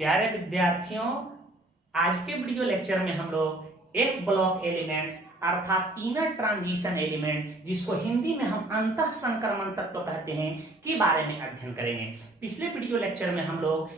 प्यारे विद्यार्थियों, आज के वीडियो लेक्चर में हम लोग एक ब्लॉक एलिमेंट्स अर्थात इनर ट्रांजिशन एलिमेंट, जिसको हिंदी में हम अंतः संक्रमण तत्व कहते हैं, के बारे में अध्ययन करेंगे। पिछले वीडियो लेक्चर में हम लोग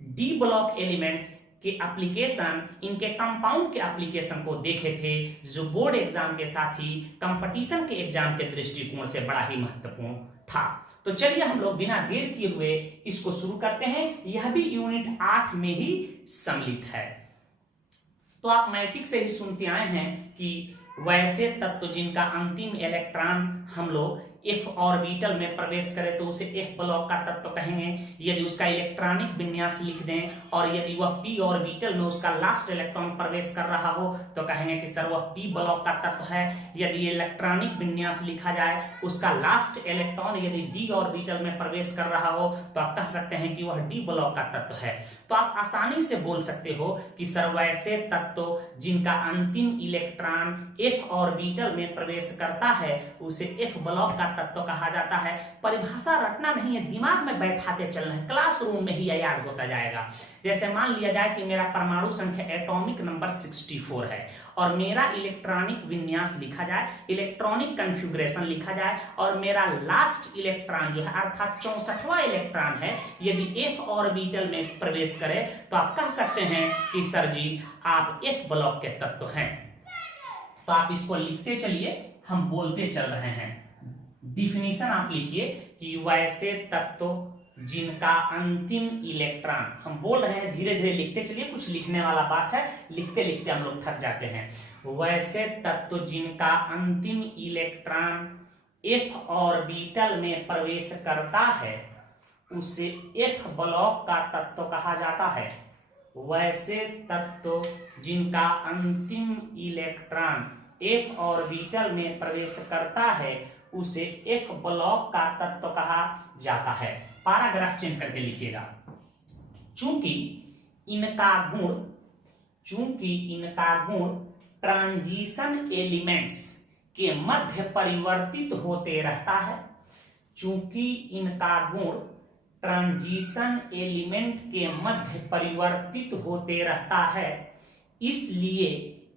डी ब्लॉक एलिमेंट्स के एप्लीकेशन, इनके कंपाउंड के एप्लीकेशन को देखे थे, जो बोर्ड एग्जाम के साथ ही कंपटीशन के एग्जाम के दृष्टिकोण से बड़ा ही महत्वपूर्ण था। तो चलिए हम लोग बिना देर किए हुए इसको शुरू करते हैं। यह भी यूनिट 8 में ही सम्मिलित है। तो आप मैट्रिक से ही सुनते आए हैं कि वैसे तत्व जिनका अंतिम इलेक्ट्रॉन हम लोग f ऑर्बिटल में प्रवेश करे तो उसे f ब्लॉक का तत्व कहेंगे। यदि उसका इलेक्ट्रॉनिक विन्यास लिख दें और यदि वह p ऑर्बिटल में उसका लास्ट इलेक्ट्रॉन प्रवेश कर रहा हो तो कहेंगे कि सर वह p ब्लॉक का तत्व है। यदि इलेक्ट्रॉनिक विन्यास लिखा जाए, उसका लास्ट इलेक्ट्रॉन यदि d ऑर्बिटल में प्रवेश कर रहा हो तो आप कह सकते हैं कि वह d ब्लॉक का तत्व है। तो आप आसानी से बोल सकते हो कि सर वैसे तत्व जिनका अंतिम इलेक्ट्रॉन f ऑर्बिटल में प्रवेश करता है उसे f ब्लॉक का तत्व कहा जाता है। परिभाषा रटना नहीं है, दिमाग में बैठाते चलना है, क्लासरूम में ही याद होता जाएगा। जैसे मान लिया जाए कि मेरा परमाणु संख्या एटॉमिक नंबर 64 है और मेरा इलेक्ट्रॉनिक विन्यास लिखा जाए, इलेक्ट्रॉनिक कॉन्फ़िगरेशन लिखा जाए और मेरा लास्ट इलेक्ट्रॉन जो है अर्थात 64वां इलेक्ट्रॉन है, यदि f ऑर्बिटल में प्रवेश करे तो आप कह सकते हैं कि सर जी आप f ब्लॉक के तत्व हैं। तो आप इसको लिखते चलिए, हम बोलते चल रहे हैं। डिफिनीशन आप लिखिए कि वैसे तत्व जिनका अंतिम इलेक्ट्रॉन, हम बोल रहे हैं धीरे धीरे लिखते चलिए, कुछ लिखने वाला बात है, लिखते लिखते हम लोग थक जाते हैं। वैसे तत्व जिनका अंतिम इलेक्ट्रॉन f ऑर्बिटल में प्रवेश करता है उसे f ब्लॉक का तत्व कहा जाता है। वैसे तत्व जिनका अंतिम इलेक्ट्रॉन f ऑर्बिटल में प्रवेश करता है उसे f ब्लॉक का तत्व कहा जाता है। पैराग्राफ चेंज करके लिखिएगा। चूंकि इनका गुण ट्रांजिशन एलिमेंट्स के मध्य परिवर्तित होते रहता है, चूंकि इनका गुण ट्रांजिशन एलिमेंट के मध्य परिवर्तित होते रहता है, इसलिए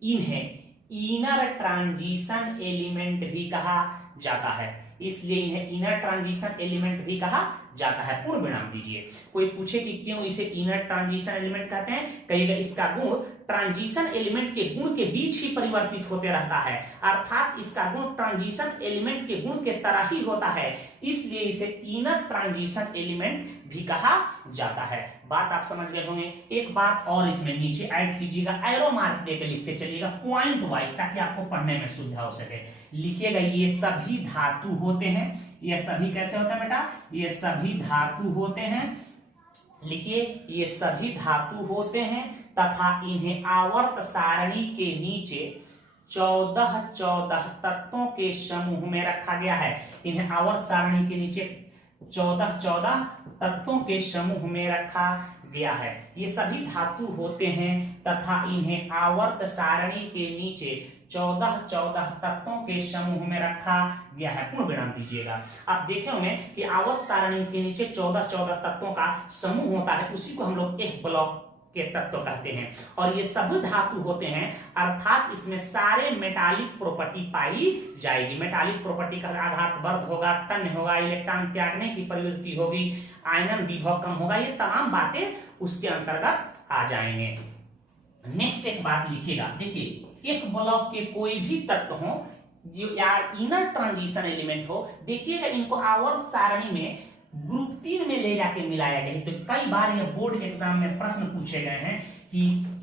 इन्हें इनर ट्रांजिशन एलिमेंट भी कहा जाता है। इसलिए इन्हें इनर ट्रांजिशन एलिमेंट भी कहा जाता है। पूर्ण विराम दीजिए। कोई पूछे कि क्यों इसे इनर ट्रांजिशन एलिमेंट कहते हैं, कहिएगा इसका गुण ट्रांजिशन एलिमेंट के गुण के बीच ही परिवर्तित होते रहता है, अर्थात इसका गुण ट्रांजिशन एलिमेंट के गुण के तरह ही होता है, इसलिए इसे इनर ट्रांजिशन एलिमेंट भी कहा जाता है। बात आप समझ गए होंगे। एक बात और इसमें नीचे ऐड कीजिएगा, एरो मार्क देकर लिखते चलिएगा पॉइंट वाइज, ताकि आपको पढ़ने में सुविधा हो सके। लिखिएगा ये सभी धातु होते हैं। ये सभी कैसे होते हैं बेटा? ये सभी धातु होते हैं। लिखिए ये सभी धातु होते हैं तथा इन्हें आवर्त सारणी के नीचे 14 तत्वों के समूह में रखा गया है। इन्हें आवर्त सारणी के नीचे 14 तत्वों के समूह में रखा गया है। ये सभी धातु होते हैं तथा इन्हें आवर्त सारणी के नीचे 14 तत्वों के समूह में रखा गया है। पूर्ण विराम दीजिएगा। आप देखे होंगे कि आवर्त सारणी के नीचे 14 तत्वों का समूह होता है, उसी को हम लोग f ब्लॉक के तत्व कहते हैं। और ये सभी धातु होते हैं, अर्थात इसमें सारे मेटालिक प्रॉपर्टी पाई जाएगी। मेटालिक प्रॉपर्टी का आघात वर्ध होगा, तन्य होगा, इलेक्ट्रॉन त्यागने की प्रवृत्ति होगी, आयनन विभव कम होगा, ये तमाम बातें उसके अंतर्गत आ जाएंगे। नेक्स्ट एक बात लिखिएगा, देखिए एक ब्लॉक के कोई भी तत्व हो जो या इनर ट्रांजिशन एलिमेंट हो, देखिएगा इनको आवर्त सारणी में ग्रुप 3 में ले जाके मिलाया गया है। तो कई बार ये बोर्ड एग्जाम में प्रश्न पूछे गए हैं कि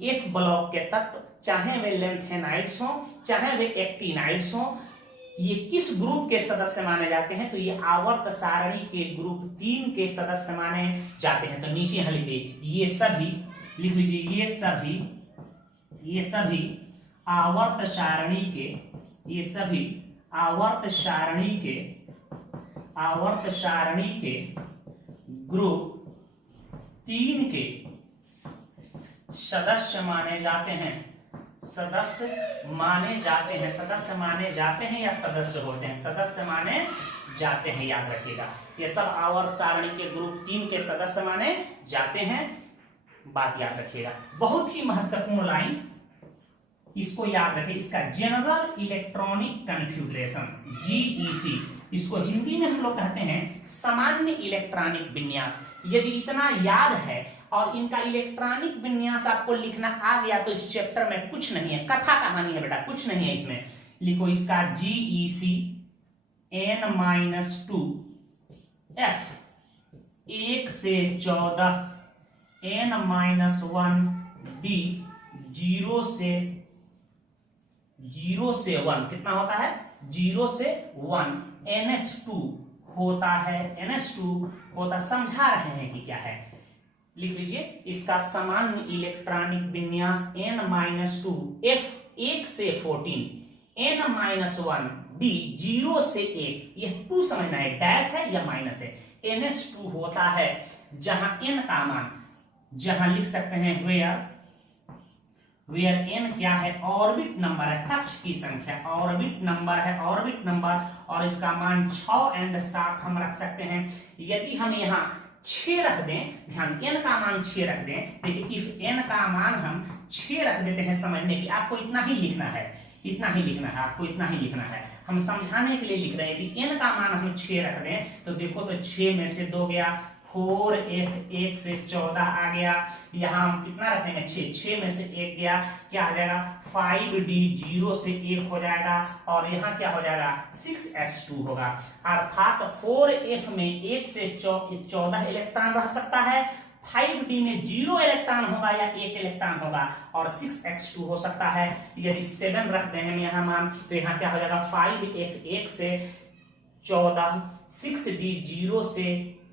एक ब्लॉक के तत्व, चाहे वे लेंथेनाइड्स हो चाहे वे एक्टिनाइड्स हो, ये किस ग्रुप के सदस्य माने जाते हैं? तो ये आवर्त सारणी के ग्रुप 3 के सदस्य माने जाते हैं। तो नीचे यहां लिख दिए, ये सभी लिख लीजिए, ये सभी आवर्त सारणी के, ये सभी आवर्त सारणी के ग्रुप 3 के सदस्य माने जाते हैं। सदस्य माने जाते हैं या सदस्य होते हैं? सदस्य माने जाते हैं, याद रखिएगा। ये सब आवर्त सारणी के ग्रुप 3 के सदस्य माने जाते हैं। बात याद रखिएगा, बहुत ही महत्वपूर्ण लाइन, इसको याद रखें। इसका जनरल इलेक्ट्रॉनिक कॉन्फ़िगरेशन जीईसी, इसको हिंदी में हम लोग कहते हैं सामान्य इलेक्ट्रॉनिक विन्यास। यदि इतना याद है और इनका इलेक्ट्रॉनिक विन्यास आपको लिखना आ गया तो इस चैप्टर में कुछ नहीं है, कथा कहानी है बेटा, कुछ नहीं है इसमें। लिखो इसका जीईसी n-2 f 1 से 14 n-1 d 0 से 1 कितना होता है, 0 से 1 ns2 होता है, ns2 होता, समझा रहे हैं कि क्या है, लिख लीजिए। इसका सामान्य इलेक्ट्रॉनिक विन्यास n-2 f 1 से 14 n-1 d 0 से 1, ये 2 समझना है, डैश है या माइनस है, ns2 होता है जहां n का मान, जहां लिख सकते हैं वेयर n क्या है, ऑर्बिट नंबर है, कक्ष की संख्या, ऑर्बिट नंबर है, ऑर्बिट नंबर, और इसका मान 6 एंड 7 हम रख सकते हैं। यदि हम यहाँ 6 रख दें, ध्यान, n का मान 6 रख दें, देखिए इफ n का मान हम 6 रख देते हैं, समझने की आपको इतना ही लिखना है, इतना ही लिखना है, आपको इतना ही लिखना है, हम समझाने के लिए लिख रहे हैं। यदि n का मान हम 6 रख दें तो देखो तो 6 में से 2 गया, 4f 1 से 14 आ गया, यहाँ हम कितना रखेंगे 6 में से 1 गया, क्या आ जाएगा 5d 0 से 1 हो जाएगा, और यहाँ क्या हो जाएगा 6s2 होगा, अर्थात 4f में 1 से 14 इलेक्ट्रॉन रह सकता है, 5d में 0 इलेक्ट्रॉन होगा या 1 इलेक्ट्रॉन होगा, और 6x2 हो सकता है। यदि 7 रख दें हम यहाँ मान, तो यहाँ क्या हो जाएगा 5f 1 से 14, 6d 0 से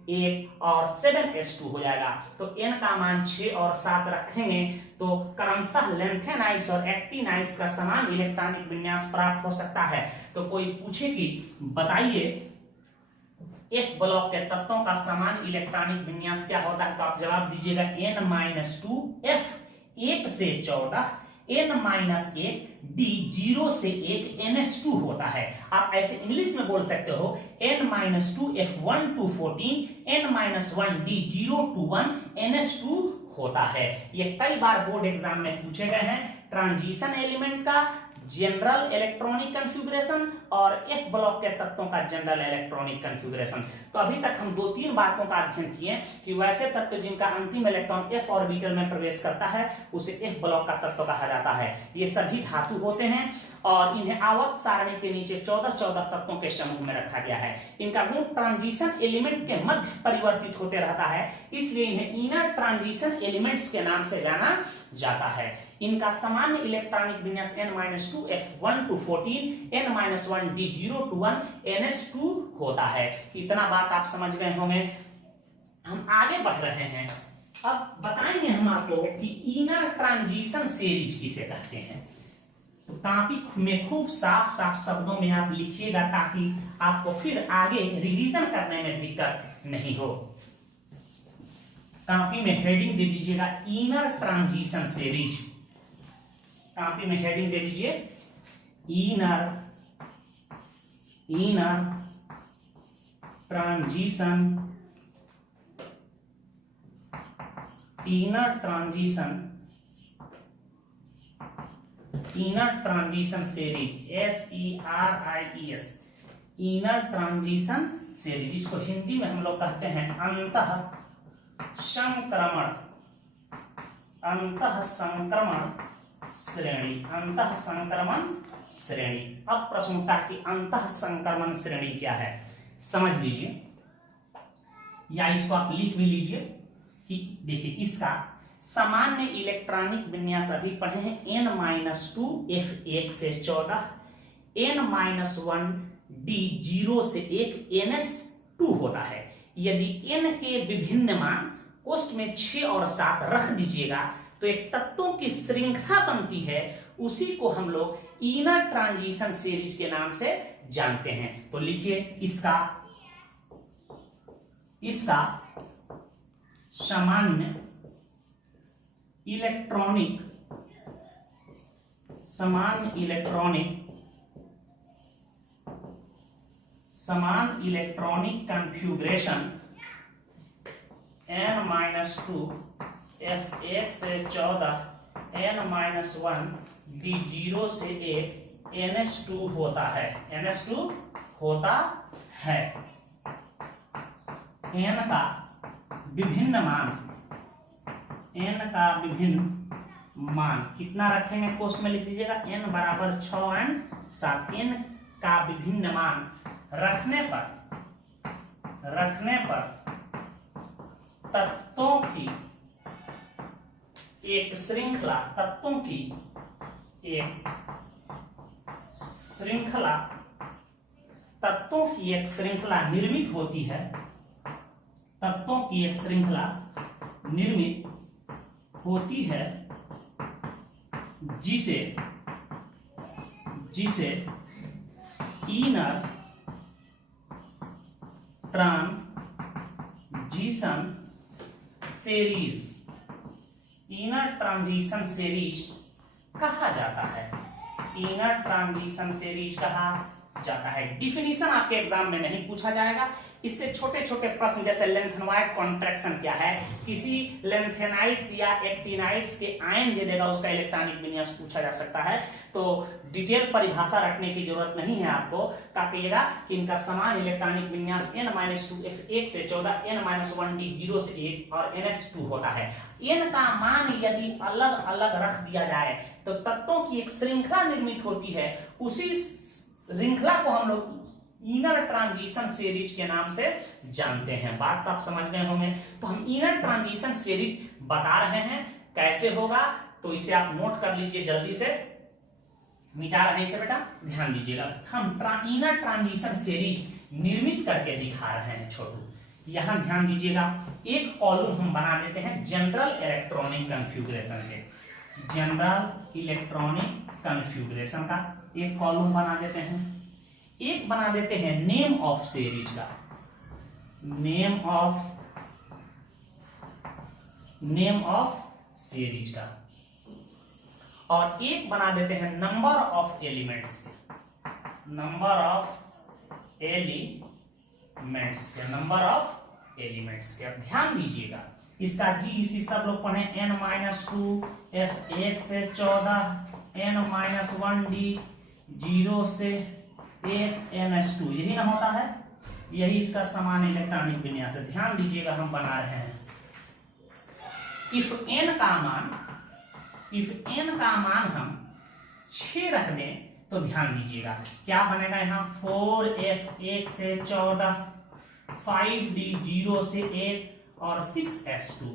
1 और 7s2 हो जाएगा। तो n का मान 6 और 7 रखेंगे तो क्रमशः लेंथेनाइड्स और एक्टिनाइड्स का समान इलेक्ट्रॉनिक विन्यास प्राप्त हो सकता है। तो कोई पूछे कि बताइए एक ब्लॉक के तत्वों का समान इलेक्ट्रॉनिक विन्यास क्या होता है, तो आप जवाब दीजिएगा n-2 f 1 से 14 n-1 d 0 से 1 ns2 होता है। आप ऐसे इंग्लिश में बोल सकते हो n-2 f 1 to 14 n-1 d 0 to 1 ns2 होता है। ये कई बार बोर्ड एग्जाम में पूछे गए हैं, ट्रांजिशन एलिमेंट का जनरल इलेक्ट्रॉनिक कॉन्फ़िगरेशन और एक ब्लॉक के तत्वों का जनरल इलेक्ट्रॉनिक कॉन्फ़िगरेशन। तो अभी तक हम 2-3 बातों का अध्ययन किए कि वैसे तत्व जिनका अंतिम इलेक्ट्रॉन f ऑर्बिटल में प्रवेश करता है उसे f ब्लॉक का तत्व कहा जाता है। ये सभी धातु होते हैं और इन्हें आवर्त सारणी के नीचे 14 तत्वों के समूह में रखा गया है। इनका गुण ट्रांजिशन एलिमेंट के मध्य परिवर्तित होते रहता है, इसलिए इन्हें इनर ट्रांजिशन एलिमेंट्स के नाम से जाना जाता है। इनका सामान्य इलेक्ट्रॉनिक विन्यास n-2 f 1 to 14 n-1 d 0 to 1 ns2 होता है। इतना बात आप समझ गए होंगे। हम आगे बढ़ रहे हैं, अब बताएंगे हम आपको कि इनर ट्रांजिशन सीरीज किसे कहते हैं। तो कॉपी में खूब साफ शब्दों में आप लिखिएगा ताकि आपको फिर आगे रिवीजन करने में दिक्कत नहीं हो। कॉपी में हेडिंग दे दीजिएगा इनर ट्रांजिशन सीरीज, कॉपी में हेडिंग दे दीजिए inner transition series SERIES inner transition series, इसको हिंदी में हम लोग कहते हैं अंतः संक्रमण श्रेणी। अब प्रश्न उठता है कि अंतः संक्रमण श्रेणी क्या है, समझ लीजिए या इसको आप लिख भी लीजिए कि देखिए इसका सामान्य इलेक्ट्रॉनिक विन्यास अभी पढ़े हैं n-2 f 1 से 14 n-1 d 0 से 1 ns2 होता है। यदि n के विभिन्न मान कोष्ठ में 6 और 7 रख दीजिएगा तो एक तत्वों की श्रृंखला बनती है, उसी को हम लोग इनर ट्रांजिशन सीरीज के नाम से जानते हैं। तो लिखिए इसका सामान्य इलेक्ट्रॉनिक कॉन्फ़िगरेशन n-2 F1 से 14 n-1 D0 से 1 NH2 होता है, NH2 होता है। n का विभिन्न मान, n का विभिन्न मान कितना रखेंगे कोष्ठ में लिख दीजिएगा, n बराबर 6 एंड 7। n का विभिन्न मान रखने पर तत्वों की एक श्रृंखला, तत्वों की एक श्रृंखला, तत्वों की एक श्रृंखला निर्मित होती है, तत्वों की एक श्रृंखला निर्मित होती है जिसे inner transition series, inner transition series कहा जाता है, इनर ट्रांजिशन सीरीज कहा जाता है। डिफिनीशन आपके एग्जाम में नहीं पूछा जाएगा, इससे छोटे छोटे प्रश्न जैसे लेंथेनॉइड कॉन्ट्रैक्शन क्या है, किसी लेंथेनाइड्स या एक्टिनाइड्स के आयन दे देगा, उसका इलेक्ट्रॉनिक विन्यास पूछा जा सकता है। तो डिटेल परिभाषा रखने की जरूरत नहीं है आपको, ताकि कि इनका समान इलेक्ट्रॉनिक विन्यास n-2 F1 से 14 n-1 D0 से 1 और NH2 होता है। n का मान यदि अलग अलग रख दिया जाए तो तत्वों की एक श्रृंखला निर्मित होती है, उसी श्रृंखला को हम लोग इनर ट्रांजिशन सीरीज के नाम से जानते हैं। बात सब समझ गए होंगे। तो हम इनर ट्रांजिशन सीरीज बता रहे हैं, कैसे होगा तो इसे आप नोट कर लीजिए, जल्दी से मिटा रहे हैं इसे बेटा, ध्यान दीजिएगा। हम इनर ट्रांजिशन सीरीज निर्मित करके दिखा रहे हैं छोटू, यहां ध्यान दीजिएगा। एक कॉलम हम बना देते हैं जनरल इलेक्ट्रॉनिक कॉन्फ़िगरेशन के, जनरल इलेक्ट्रॉनिक कॉन्फ़िगरेशन का एक कॉलम बना देते हैं। एक बना देते हैं नेम ऑफ सीरीज का, नेम ऑफ सीरीज का, और एक बना देते हैं नंबर ऑफ एलिमेंट्स के, नंबर ऑफ एलिमेंट्स के, नंबर ऑफ एलिमेंट्स के। ध्यान दीजिएगा, इसका GEC सब लोग पढ़े, n-2 F1 से 14 n-1 D0 से 1 NH2, यही ना होता है, यही इसका समान इलेक्ट्रॉनिक विन्यास है। ध्यान दीजिएगा, हम बना रहे हैं इफ n का मान हम 6 रख दें तो ध्यान दीजिएगा क्या बनेगा, यहाँ 4F1 से 14 5D0 से 1 और 6S2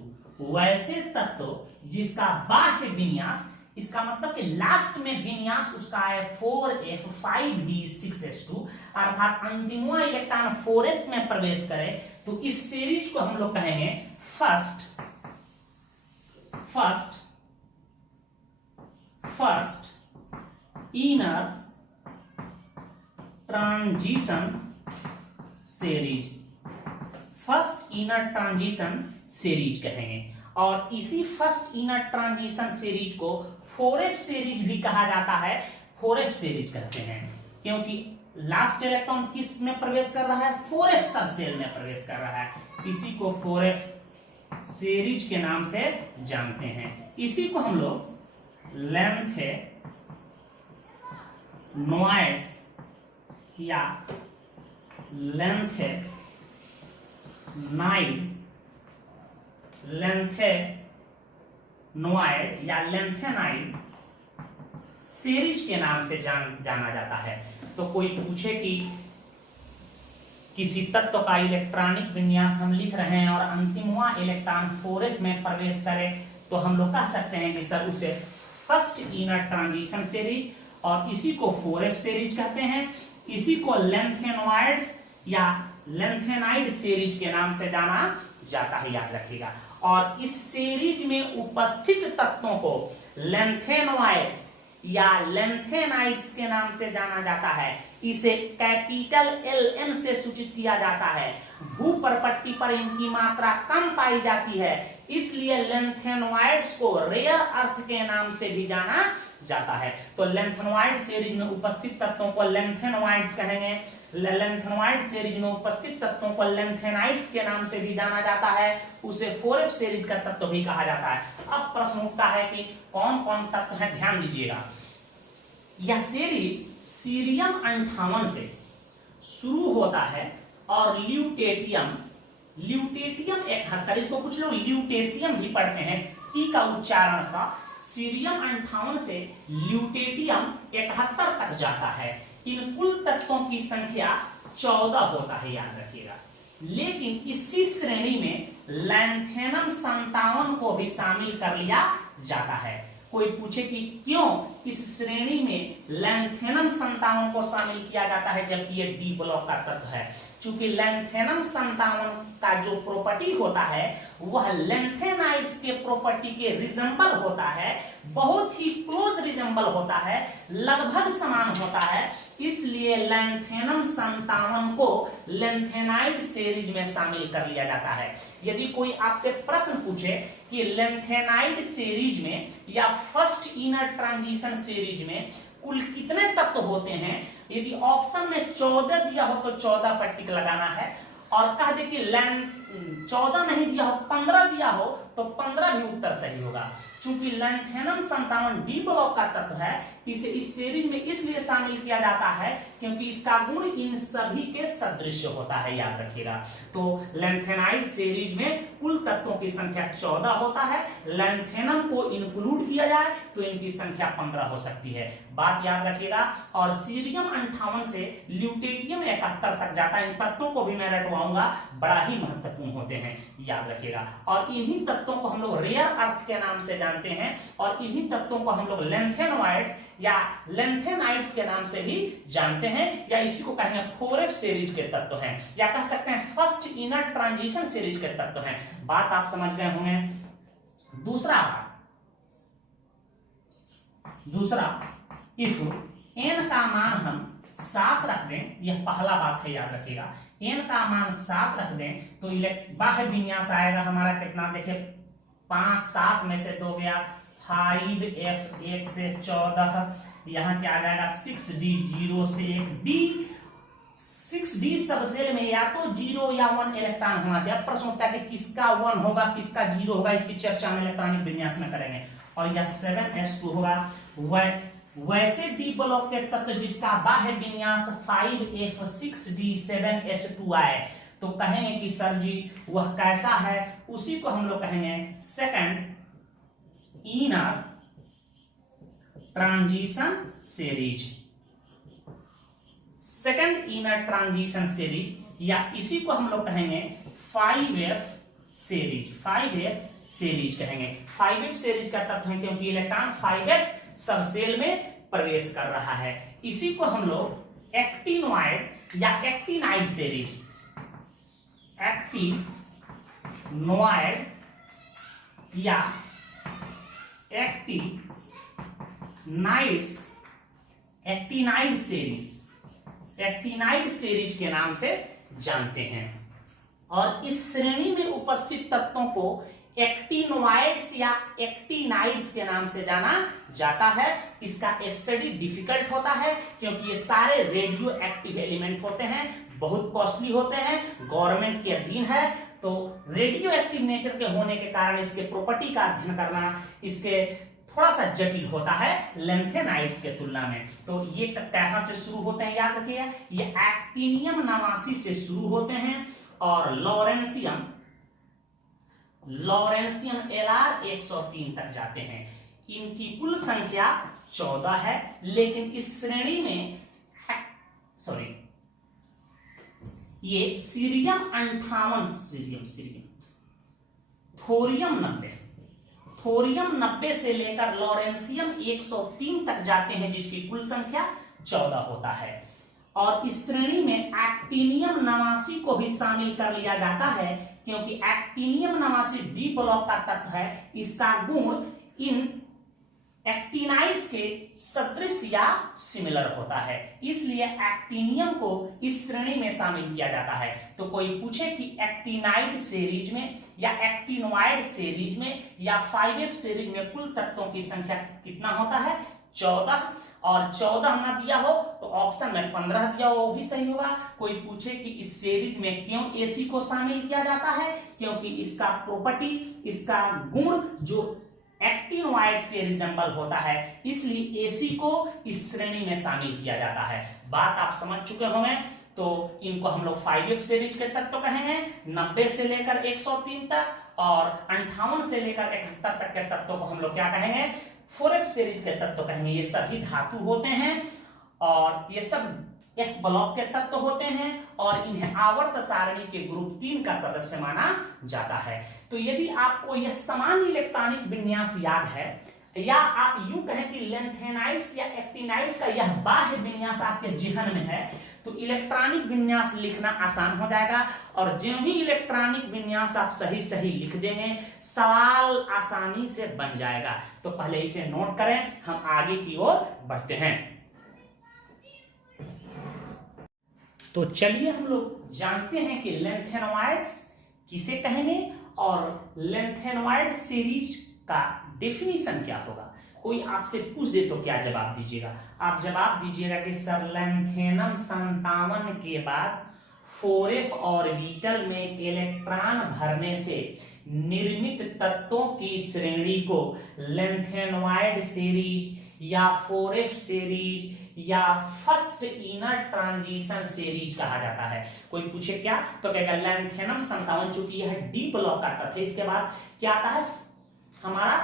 वैसे तत्व जिसका बाह्य विन्यास, इसका मतलब कि लास्ट में विन्यास उसका है 4F5D6S2, अर्थात अंतिमवा इलेक्ट्रॉन 4F में प्रवेश करे तो इस सीरीज को हम लोग कहेंगे first inner transition series, first inner transition series कहेंगे। और इसी फर्स्ट इनर ट्रांजिशन सीरीज को 4F सीरीज भी कहा जाता है, 4F सीरीज कहते हैं, क्योंकि लास्ट इलेक्ट्रॉन किस में प्रवेश कर रहा है, 4F सब सेल में प्रवेश कर रहा है। इसी को 4F सीरीज के नाम से जानते हैं। इसी को हम लोग लेंथेनॉइड्स या लेंथेनॉइड या लेंथेनाइड सीरीज के नाम से जाना जाता है। तो कोई पूछे कि किसी तत्व का इलेक्ट्रॉनिक विन्यास हम लिख रहे हैं और अंतिमवा इलेक्ट्रॉन 4F में प्रवेश करे तो हम लोग कह सकते हैं कि सर उसे फर्स्ट इनर ट्रांजिशन सीरीज, और इसी को 4F सीरीज कहते हैं। इसी को लेंथेनॉइड्स या लेंथेनाइड सीरीज के नाम से जाना जाता है, याद रखिएगा। और इस सीरीज में उपस्थित तत्वों को लेंथेनॉइड्स या लेंथेनाइड्स के नाम से जाना जाता है। इसे कैपिटल LN से सूचित किया जाता है। भूप्रपट्टी पर इनकी मात्रा कम पाई जाती है, इसलिए लेंथेनॉइड्स को रेयर अर्थ के नाम से भी जाना जाता है। तो लैंथेनोइड सीरीज में उपस्थित तत्वों को लैंथेनोइड्स कहेंगे। लैंथेनोइड सीरीज में उपस्थित तत्वों को लैंथेनाइड्स के नाम से भी जाना जाता है। उसे 4f सीरीज का तत्व भी कहा जाता है। अब प्रश्न उठता है कि कौन कौन तत्व है, ध्यान दीजिएगा। यह सीरीज सीरियम 58 से शुरू होता है और ल्यूटेटियम 71, इसको कुछ लोग ल्यूटेशियम भी पढ़ते हैं, टी का उच्चारण सा, सीरियम 58 से ल्यूटेटियम 71 तक जाता है। इन कुल तत्वों की संख्या 14 होता है, याद रखिएगा। लेकिन इसी श्रेणी में लैंथेनम 57 को भी शामिल कर लिया जाता है। कोई पूछे कि क्यों इस श्रेणी में लैंथेनम 57 को शामिल किया जाता है जबकि ये डी ब्लॉक का तत्व है? चूंकि लैंथेनम 57 का जो प्रॉपर्टी होता है वह लैंथेनाइड्स के प्रॉपर्टी के रिजेंबल होता है, बहुत ही क्लोज रिजेंबल होता है, लगभग समान होता है। इसलिए लैंथेनम 57 को लैंथेनाइड सीरीज में शामिल कर लिया जाता है। यदि कोई आपसे प्रश्न पूछे कि लैंथेनाइड सीरीज में या फर्स्ट इनर ट्रांजिशन सीरीज में कुल कितने तत्व होते हैं, यदि ऑप्शन में 14 दिया हो तो 14 पर टिक लगाना है, और कह दे कि 14 नहीं दिया हो 15 दिया हो तो 15 भी उत्तर सही होगा। चूंकि लैंथेनम 57 डी ब्लॉक का तत्व है, इसे इस सीरीज में इसलिए शामिल किया जाता है क्योंकि इसका गुण इन सभी के सदृश होता है, याद रखिएगा। तो लैंथेनाइड सीरीज में कुल तत्वों की संख्या 14 होता है। लैंथेनम को इंक्लूड किया जाए तो इनकी संख्या 15 हो सकती है, बात याद रखिएगा। और सीरियम 58 से ल्यूटेटियम 71 तक जाता है। इन तत्वों को भी मैं रटवाऊंगा, बड़ा ही महत्वपूर्ण होते हैं, याद रखिएगा। और इन्हीं तत्वों को हम लोग रेयर अर्थ के नाम से जानते हैं, और इन्हीं तत्वों को हम लोग लैंथेनोइड्स या लैंथेनाइड्स के नाम से भी जानते हैं, या इसी को कहेंगे 4f सीरीज के तत्व हैं, या कह सकते हैं फर्स्ट इनर ट्रांजिशन सीरीज के तत्व हैं। बात आप समझ गए होंगे। दूसरा इफ n का मान हम 7 रख दें, यह पहला बात है, याद रखिएगा। n का मान 7 रख दें तो बाह्य विन्यास आएगा हमारा कितना, देखिए 5 7 में से 2 गया, 5f 1 से 14, यहाँ क्या आ जाएगा 6d 0 से 1d। 6d सब सेल में या तो 0 या 1 इलेक्ट्रॉन होना चाहिए। प्रश्न उठता है कि किसका 1 होगा किसका 0 होगा, इसकी चर्चा हम इलेक्ट्रॉनिक विन्यास में करेंगे। और यह 7s2 होगा। वैसे डी ब्लॉक के तत्व जिसका बाह्य विन्यास 5f6d 7s2 आए तो कहेंगे कि सर जी वह कैसा है, उसी को हम लोग कहेंगे second inner transition series. Second inner transition series, या इसी को हम लोग कहेंगे 5f सीरीज। 5f सीरीज कहेंगे। 5f सीरीज का तत्व है क्योंकि इलेक्ट्रॉन 5f सब सेल में प्रवेश कर रहा है। इसी को हम लोग एक्टिनोइड या एक्टिनाइड सीरीज, एक्टिनोइड या एक्टिनाइड सीरीज के नाम से जानते हैं। और इस श्रेणी में उपस्थित तत्वों को एक्टिनोइड्स या एक्टिनाइड्स के नाम से जाना जाता है। इसका स्टडी डिफिकल्ट होता है क्योंकि ये सारे रेडियो एक्टिव एलिमेंट होते हैं, बहुत कॉस्टली होते हैं, गवर्नमेंट के अधीन है। तो रेडियो एक्टिव नेचर के होने के कारण इसके प्रॉपर्टी का अध्ययन करना इसके थोड़ा सा जटिल होता है लैंथेनाइड्स के तुलना में। तो ये कहाँ से शुरू होते हैं, याद रखिए, ये एक्टिनियम 89 से शुरू होते हैं और लॉरेंसियम LR 103 तक जाते हैं। इनकी कुल संख्या 14 है, लेकिन इस श्रेणी में ये सीरियम 58 थोरियम 90 से लेकर लॉरेंसियम 103 तक जाते हैं, जिसकी कुल संख्या 14 होता है। और इस श्रेणी में एक्टिनियम 89 को भी शामिल कर लिया जाता है क्योंकि एक्टिनियम 89 डी ब्लॉक का तत्व है। इसका गुण इन एक्टिनाइड्स के सदृश या सिमिलर होता है, इसलिए एक्टिनियम को इस श्रेणी में शामिल किया जाता है। तो कोई पूछे कि एक्टिनाइड सीरीज में या एक्टिनोइड सीरीज में या 5f सीरीज में कुल तत्वों की संख्या कितना होता है, 14, और 14 ना दिया हो तो ऑप्शन में 15 दिया हो वो भी सही होगा। कोई पूछे कि इस सीरीज में क्यों एसी को शामिल किया जाता है, क्योंकि इसका प्रॉपर्टी, इसका गुण जो एक्टिनोइड्स के रिजेंबल होता है, इसलिए एसी को इस श्रेणी में शामिल किया जाता है। बात आप समझ चुके होंगे। तो इनको हम लोग 5F सीरीज के तत्व कहेंगे, 90 से लेकर 103 तक, और 58 से लेकर 71 तक के तत्वों को हम लोग क्या कहेंगे, 4F सीरीज के तत्व कहेंगे। ये सभी धातु होते हैं और ये सब एक ब्लॉक के तत्व होते हैं और इन्हें आवर्त सारणी के ग्रुप 3 का सदस्य माना जाता है। तो यदि आपको यह समान इलेक्ट्रॉनिक विन्यास याद है, या आप यूं कहें कि लेंथेनाइड्स या एक्टिनाइड्स का यह बाह्य विन्यास आपके जिहन में है, तो इलेक्ट्रॉनिक विन्यास लिखना आसान हो जाएगा। और जो ही इलेक्ट्रॉनिक विन्यास आप सही सही लिख देंगे, सवाल आसानी से बन जाएगा। तो पहले इसे नोट करें, हम आगे की ओर बढ़ते हैं। तो चलिए हम लोग जानते हैं कि लेंथेनोइड्स किसे कहेंगे और लेंथेनोइड सीरीज का डेफिनेशन क्या होगा। कोई आपसे पूछ दे तो क्या जवाब दीजिएगा? आप जवाब दीजिएगा कि सर लेंथेनम 57 के बाद 4F ऑर्बिटल में इलेक्ट्रॉन भरने से निर्मित तत्वों की श्रेणी को लेंथेनोइड सीरीज या 4F सीरीज या फर्स्ट इनर ट्रांजिशन सीरीज कहा जाता है। कोई पूछे क्या तो कहेगा लेंथेनम 57, चूंकि यह डी ब्लॉक का तत्व है, इसके बाद क्या आता है हमारा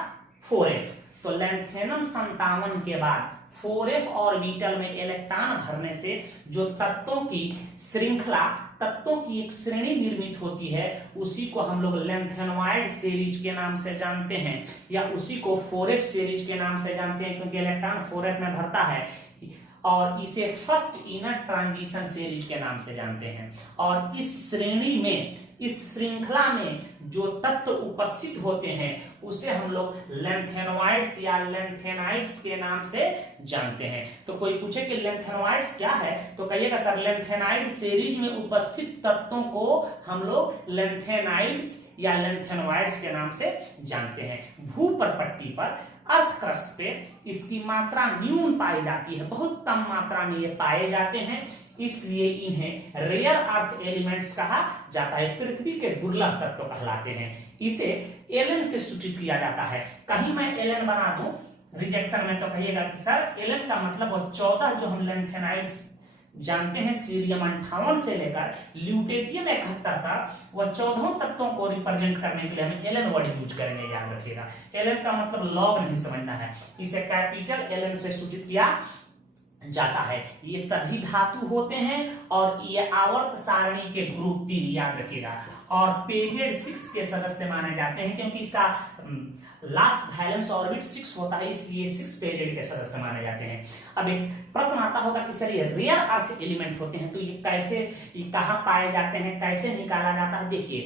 4F। तो लेंथेनम 57 के बाद 4F ऑर्बिटल में इलेक्ट्रॉन भरने से जो तत्वों की श्रृंखला, तत्वों की एक श्रेणी निर्मित होती है, उसी को हम लोग लेंथेनोइड सीरीज के नाम से जानते हैं, या उसी को 4F सीरीज के नाम से जानते हैं, क्योंकि इलेक्ट्रॉन 4F में भरता है, और इसे फर्स्ट इनर ट्रांजिशन सीरीज के नाम से जानते हैं। और इस श्रेणी में, इस श्रृंखला में जो तत्व उपस्थित होते हैं उसे हम लोग लेंथेनोइड्स या लेंथेनाइड्स के नाम से जानते हैं। तो कोई पूछे कि लेंथेनोइड्स क्या है तो कहिएगा सर लेंथेनाइड सीरीज में उपस्थित तत्वों को हम लोग लेंथेनाइड्स या लेंथेनोइड्स के नाम से जानते हैं। भूपरपट्टी पर, अर्थ क्रस्ट पे इसकी मात्रा न्यून पाई जाती है, बहुत कम मात्रा में ये पाए जाते हैं, इसलिए इन्हें रेयर अर्थ एलिमेंट्स कहा जाता है, पृथ्वी के दुर्लभ तत्व कहलाते हैं। इसे एलन से सूचित किया जाता है। कहीं मैं एलन बना दूं रिजेक्शन में तो कहिएगा कि सर एलन का मतलब वो 14 जो हम लेंथेनाइड्स जानते हैं, सीरियम 58 से लेकर ल्यूटेटियम 71 तक, वह 14 तत्वों को रिप्रेजेंट करने के लिए हम एलन वर्ड यूज करेंगे, याद रखिएगा। एलन का मतलब लॉग नहीं समझना है, इसे कैपिटल एलन से सूचित किया जाता है। ये सभी धातु होते हैं और ये आवर्त सारणी के ग्रुप 3, याद रखिएगा, और पीरियड 6 के सदस्य माने जाते हैं, क्योंकि इसका लास्ट वैलेंस ऑर्बिट 6 होता है, इसलिए 6 पीरियड के सदस्य माने जाते हैं। अब एक प्रश्न आता होगा कि सर ये रेयर अर्थ एलिमेंट होते हैं तो ये कैसे, ये कहां पाए जाते हैं, कैसे निकाला जाता है? देखिए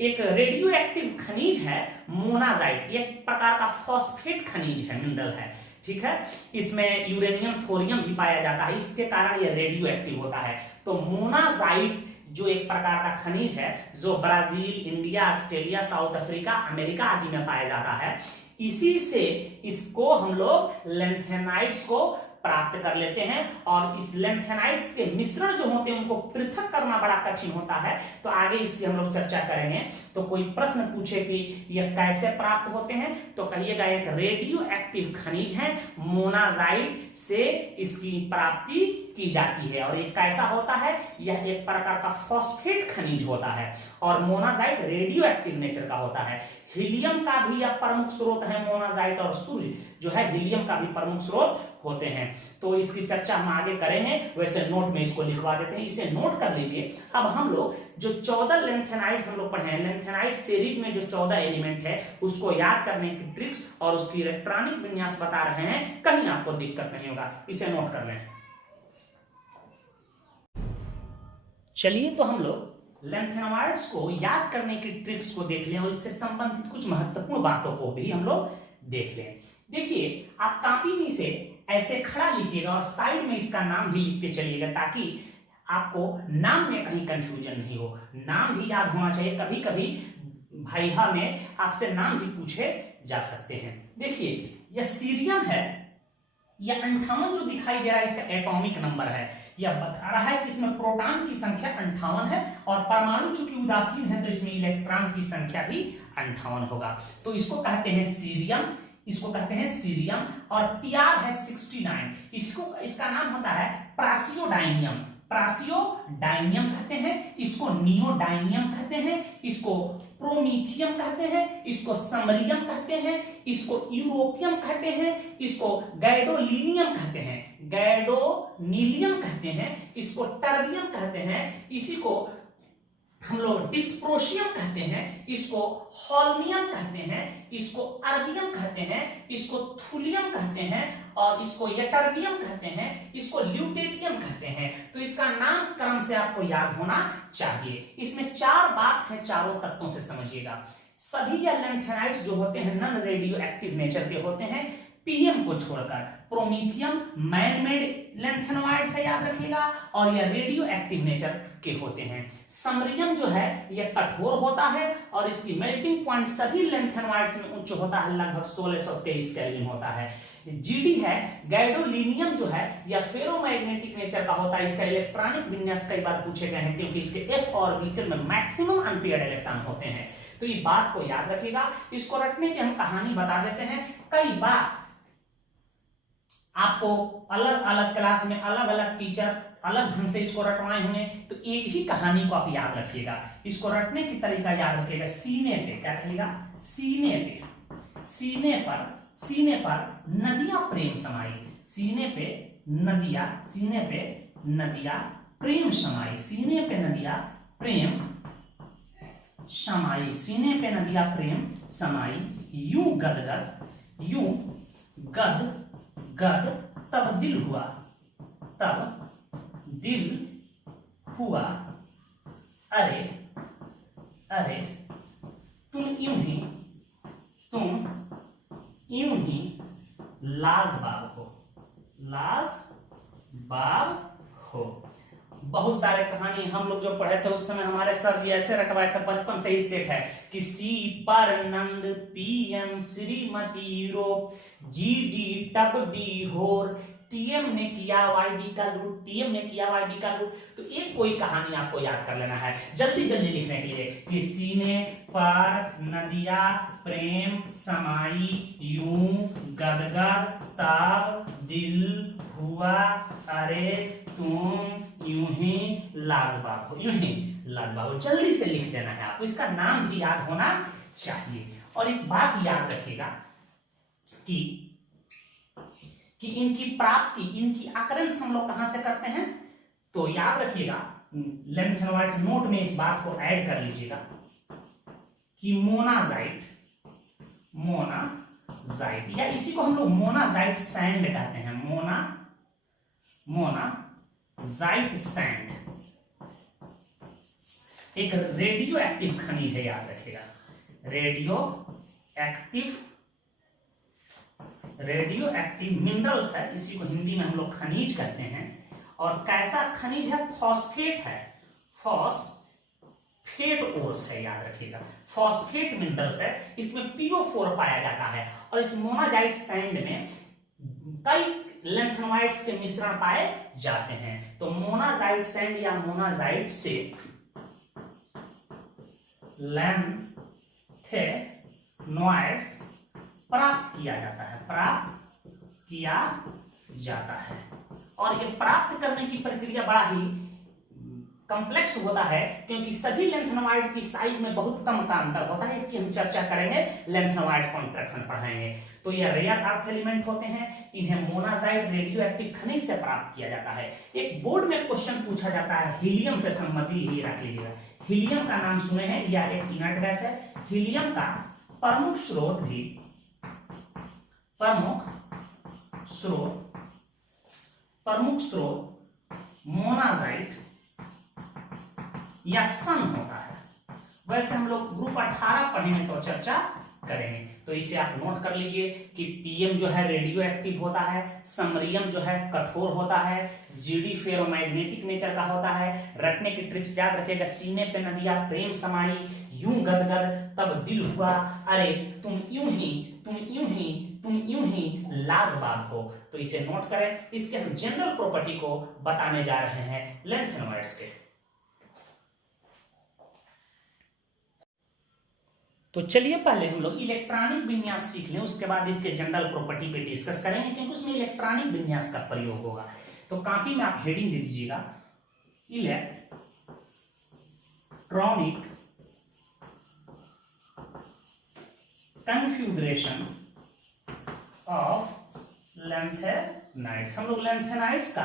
एक रेडियो एक्टिव खनिज है मोनाजाइट, एक प्रकार का फॉस्फेट खनिज है, मिनरल है, ठीक है। इसमें यूरेनियम थोरियम भी पाया जाता है, इसके कारण यह रेडियो एक्टिव होता है। तो मोनाजाइट जो एक प्रकार का खनिज है जो Brazil, India, Australia, south Africa, America आदि में पाया जाता है, इसी से इसको हम लोग लेंथेनाइड्स को प्राप्त कर लेते हैं। और इस लेंथेनाइड्स के मिश्रण जो होते हैं उनको पृथक करना बड़ा कठिन होता है, तो आगे इसकी हम लोग चर्चा करेंगे। तो कोई प्रश्न पूछे कि यह कैसे प्राप्त होते हैं तो कहिएगा एक रेडियो एक्टिव खनिज है, मोनाजाइट से इसकी प्राप्ति की जाती है। और ये कैसा होता है? यह एक प्रकार का फॉस्फेट खनिज होता है और मोनाजाइट रेडियो एक्टिव नेचर का होता है। हीलियम का भी यह प्रमुख स्रोत है मोनाजाइट, और सूर्य जो है हीलियम का भी प्रमुख स्रोत होते हैं। तो इसकी चर्चा हम आगे करेंगे, वैसे नोट में इसको लिखवा देते हैं, इसे नोट कर लीजिए। अब हम लोग जो 14 लेंथेनाइड्स हम लोग पढ़े हैं, लेंथेनाइड सीरीज में जो 14 एलिमेंट है उसको याद करने की ट्रिक्स और उसकी इलेक्ट्रॉनिक विन्यास बता रहे हैं, कहीं आपको दिक्कत नहीं होगा, इसे नोट कर लें। चलिए तो हम लोग लेंथेनोइड्स को याद करने की ट्रिक्स को देख लें और इससे संबंधित कुछ महत्वपूर्ण बातों को भी हम लोग देख लें। देखिए आप कॉपी में इसे ऐसे खड़ा लिखिएगा और साइड में इसका नाम भी लिखते चलिएगा, ताकि आपको नाम में कहीं कंफ्यूजन नहीं हो। नाम भी याद होना चाहिए, कभी कभी भाइभा में आपसे नाम भी पूछे जा सकते हैं। देखिए यह सीरियम है यह 58 जो दिखाई दे रहा है इसका एटॉमिक नंबर है। यह बता रहा है कि इसमें प्रोटॉन की संख्या 58 है और परमाणु चूंकि उदासीन है तो इसमें इलेक्ट्रॉन की संख्या भी 58 होगा। तो इसको कहते हैं सीरियम, इसको कहते हैं सीरियम। और पीआर है 69, इसका नाम होता है प्रासियोडाइनियम, प्रासियोडाइनियम कहते हैं, इसको नियोडाइनियम कहते हैं, इसको प्रोमीथियम कहते हैं, इसको समरियम कहते हैं, इसको यूरोपियम कहते हैं, इसको गैडोलिनियम कहते हैं, गैडोनीलियम कहते हैं, इसको टर्बियम कहते हैं, इसी को हम लोग डिस्प्रोशियम कहते हैं, इसको हॉल्मियम कहते हैं, इसको अर्बियम कहते हैं, इसको थुलियम कहते हैं और इसको यटर्बियम कहते हैं, इसको ल्यूटेटियम कहते हैं। तो इसका नाम क्रम से आपको याद होना चाहिए। इसमें 4 बात है, चारों तत्वों से समझिएगा। सभी या लैंथेनाइड्स जो होते हैं नॉन रेडियो एक्टिव नेचर के होते हैं, पीएम को छोड़कर। प्रोमीथियम मैन मेड लैंथेनोइड से याद रखिएगा और यह रेडियो एक्टिव नेचर के होते हैं। समरियम जो है यह कठोर होता है और इसकी मेल्टिंग पॉइंट सभी लैंथेनोइड्स में उच्च होता है, लगभग 1623 केल्विन होता है। जीडी है गैडोलिनियम जो है यह फेरोमैग्नेटिक नेचर का होता है। इसका इलेक्ट्रॉनिक विन्यास कई बार पूछे गए हैं क्योंकि इसके एफ ऑर्बिटल में मैक्सिमम अनपेयर्ड इलेक्ट्रॉन होते हैं। तो ये बात को याद रखिएगा। इसको रखने की हम कहानी बता देते हैं। कई बार आपको अलग अलग क्लास में अलग अलग टीचर अलग ढंग से इसको रटवाए होंगे, तो एक ही कहानी को आप याद रखिएगा। इसको रटने की तरीका याद रखिएगा। सीने पे क्या कहिएगा, सीने पे, सीने पर नदियां प्रेम समाई, सीने पे नदियां, सीने पे नदियां प्रेम समाई, सीने पे नदियां प्रेम समाई, सीने पे नदियां प्रेम समाई, यूं गदगद, यूं गद गद तब दिल हुआ, तब दिल हुआ, अरे अरे तुम यूं ही लाजवाब हो, लाजवाब हो। बहुत सारे कहानी हम लोग जो पढ़े थे उस समय हमारे सर जी ऐसे रटवाए थे, बचपन से ही सेट है कि सी पर नंद, पीएम श्रीमती यूरोप, जीडी टब डी होर, टीएम ने किया वाईडी का लूट, टीएम ने किया वाईडी का लूट। तो एक कोई कहानी आपको याद कर लेना है जल्दी जल्दी लिखने के लिए कि सीने पर नदिया प्रेम समाई, यूं गदगद तब दिल हुआ, अरे तुम यूं ही लाजवाब हो, यूं ही लाजवाब हो। जल्दी से लिख देना है आपको, इसका नाम भी याद होना चाहिए। और एक बात याद रखिएगा कि इनकी प्राप्ति, इनकी अकरेंस हम लोग कहां से करते हैं, तो याद रखिएगा लैंथेनोइड्स नोट में इस बात को ऐड कर लीजिएगा कि मोनाजाइट, मोनाजाइट या इसी को हम लोग मोनाजाइट सैंड कहते हैं, मोनाजाइट सैंड एक रेडियो एक्टिव खनिज है, याद रखिएगा। रेडियो एक्टिव मिनरल्स है, इसी को हिंदी में हम लोग खनिज कहते हैं। और कैसा खनिज है, फॉस्फेट है, फॉस्फेट ओर्स है, याद रखिएगा। फॉस्फेट मिनरल्स है, इसमें PO4 पाया जाता है। और इस मोनाजाइट सैंड में कई लैंथेनोइड्स के मिश्रण पाए जाते हैं। तो मोनाजाइट सैंड या मोनाजाइट से लैंथेनोइड्स प्राप्त किया जाता है, प्राप्त किया जाता है। और ये प्राप्त करने की प्रक्रिया बड़ा ही कॉम्प्लेक्स होता है क्योंकि सभी लैंथेनोइड्स की साइज में बहुत कम का अंतर होता है। इसकी हम चर्चा करेंगे, लैंथेनोइड कॉन्ट्रैक्शन पढ़ाएंगे। तो ये रेयर अर्थ एलिमेंट होते हैं, इन्हें मोनाजाइट रेडियो एक्टिव खनिज से प्राप्त किया जाता है। एक बोर्ड में क्वेश्चन पूछा जाता है हीलियम से संबंधित, ये रख लीजिएगा। हीलियम का नाम सुने हैं, यह एक इनर्ट गैस है। हीलियम का प्रमुख स्रोत भी, प्रमुख स्रोत मोनाजाइट या सन होता है। वैसे हम लोग ग्रुप 18 पढ़ेंगे तो चर्चा करेंगे। तो इसे आप नोट कर लीजिए कि पीएम जो है रेडियो एक्टिव होता है, समरियम जो है कठोर होता है, जीडी फेरोमैग्नेटिक नेचर का होता है। रटने की ट्रिक्स याद रखिएगा, सीने पे नदिया प्रेम समाई, यूं गदगद तब दिल हुआ, अरे तुम यूं ही तुम यूं ही लाजवाब हो। तो इसे नोट करें। इसके हम जनरल प्रॉपर्टी को बताने जा रहे हैं लेंथेनॉइड्स के। तो चलिए पहले हम लोग इलेक्ट्रॉनिक विन्यास सीख लें, उसके बाद इसके जनरल प्रॉपर्टी पे डिस्कस करेंगे, क्योंकि उसमें इलेक्ट्रॉनिक विन्यास का प्रयोग होगा। तो कॉपी में आप हेडिंग दे दीजिएगा, इलेक्ट्रॉनिक कन्फिगरेशन ऑफ लेंथेनाइड्स। हम लोग लेंथेनाइड्स का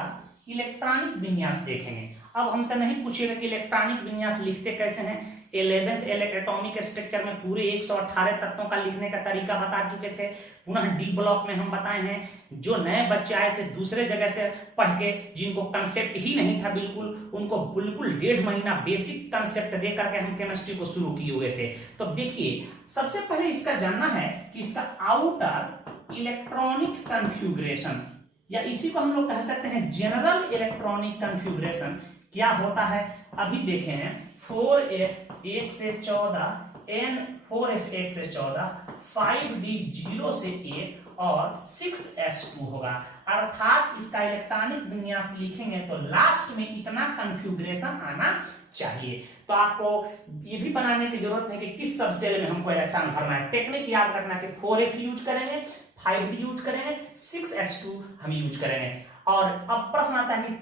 इलेक्ट्रॉनिक विन्यास देखेंगे। अब हमसे नहीं पूछिएगा कि इलेक्ट्रॉनिक विन्यास लिखते कैसे हैं। 11th एटॉमिक स्ट्रक्चर में पूरे 118 तत्वों का लिखने का तरीका बता चुके थे। पुनः डी ब्लॉक में हम बताए हैं। जो नए बच्चे आए थे दूसरे जगह से पढ़ के, जिनको कंसेप्ट ही नहीं था बिल्कुल, उनको बिल्कुल 1.5 महीना बेसिक कंसेप्ट दे करके हम केमिस्ट्री को शुरू किए हुए थे। तो देखिए, सबसे पहले इसका जानना है कि इसका आउटर इलेक्ट्रॉनिक कन्फिगरेशन, या इसी को हम लोग कह सकते हैं जनरल इलेक्ट्रॉनिक कन्फिगरेशन, क्या होता है। अभी देखें हैं 4f 1 से 14, n 4f 1 से 14, 5d 0 से 1 और 6s2 होगा। अर्थात इसका इलेक्ट्रॉनिक विन्यास लिखेंगे तो लास्ट में इतना कन्फिगरेशन आना चाहिए। तो आपको ये भी बनाने की जरूरत नहीं कि किस सब सेल में हमको इलेक्ट्रॉन भरना है। टेक्निक याद रखना कि 4f यूज करेंगे, 5d यूज करेंगे, 6s2 हम यूज करेंगे। और अब प्रश्न आता है कि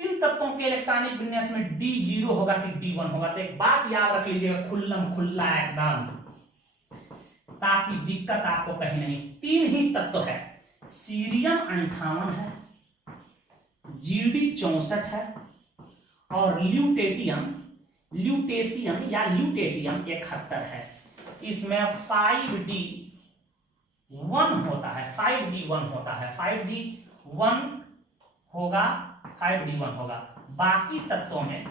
3 तत्वों के इलेक्ट्रॉनिक विन्यास में d0 होगा कि d1 होगा। तो एक बात याद रख लीजिएगा खुल्लम खुल्ला एकदम, ताकि दिक्कत आपको कहीं नहीं। 3 ही तत्व है, सीरियम 58 है, जीडी 64 है और ल्यूटेशियम या ल्यूटेशियम 71 है। इसमें 5d1 होता है, 5d1 होता है, 5d1 होगा, 5d1 होगा। बाकी तत्वों में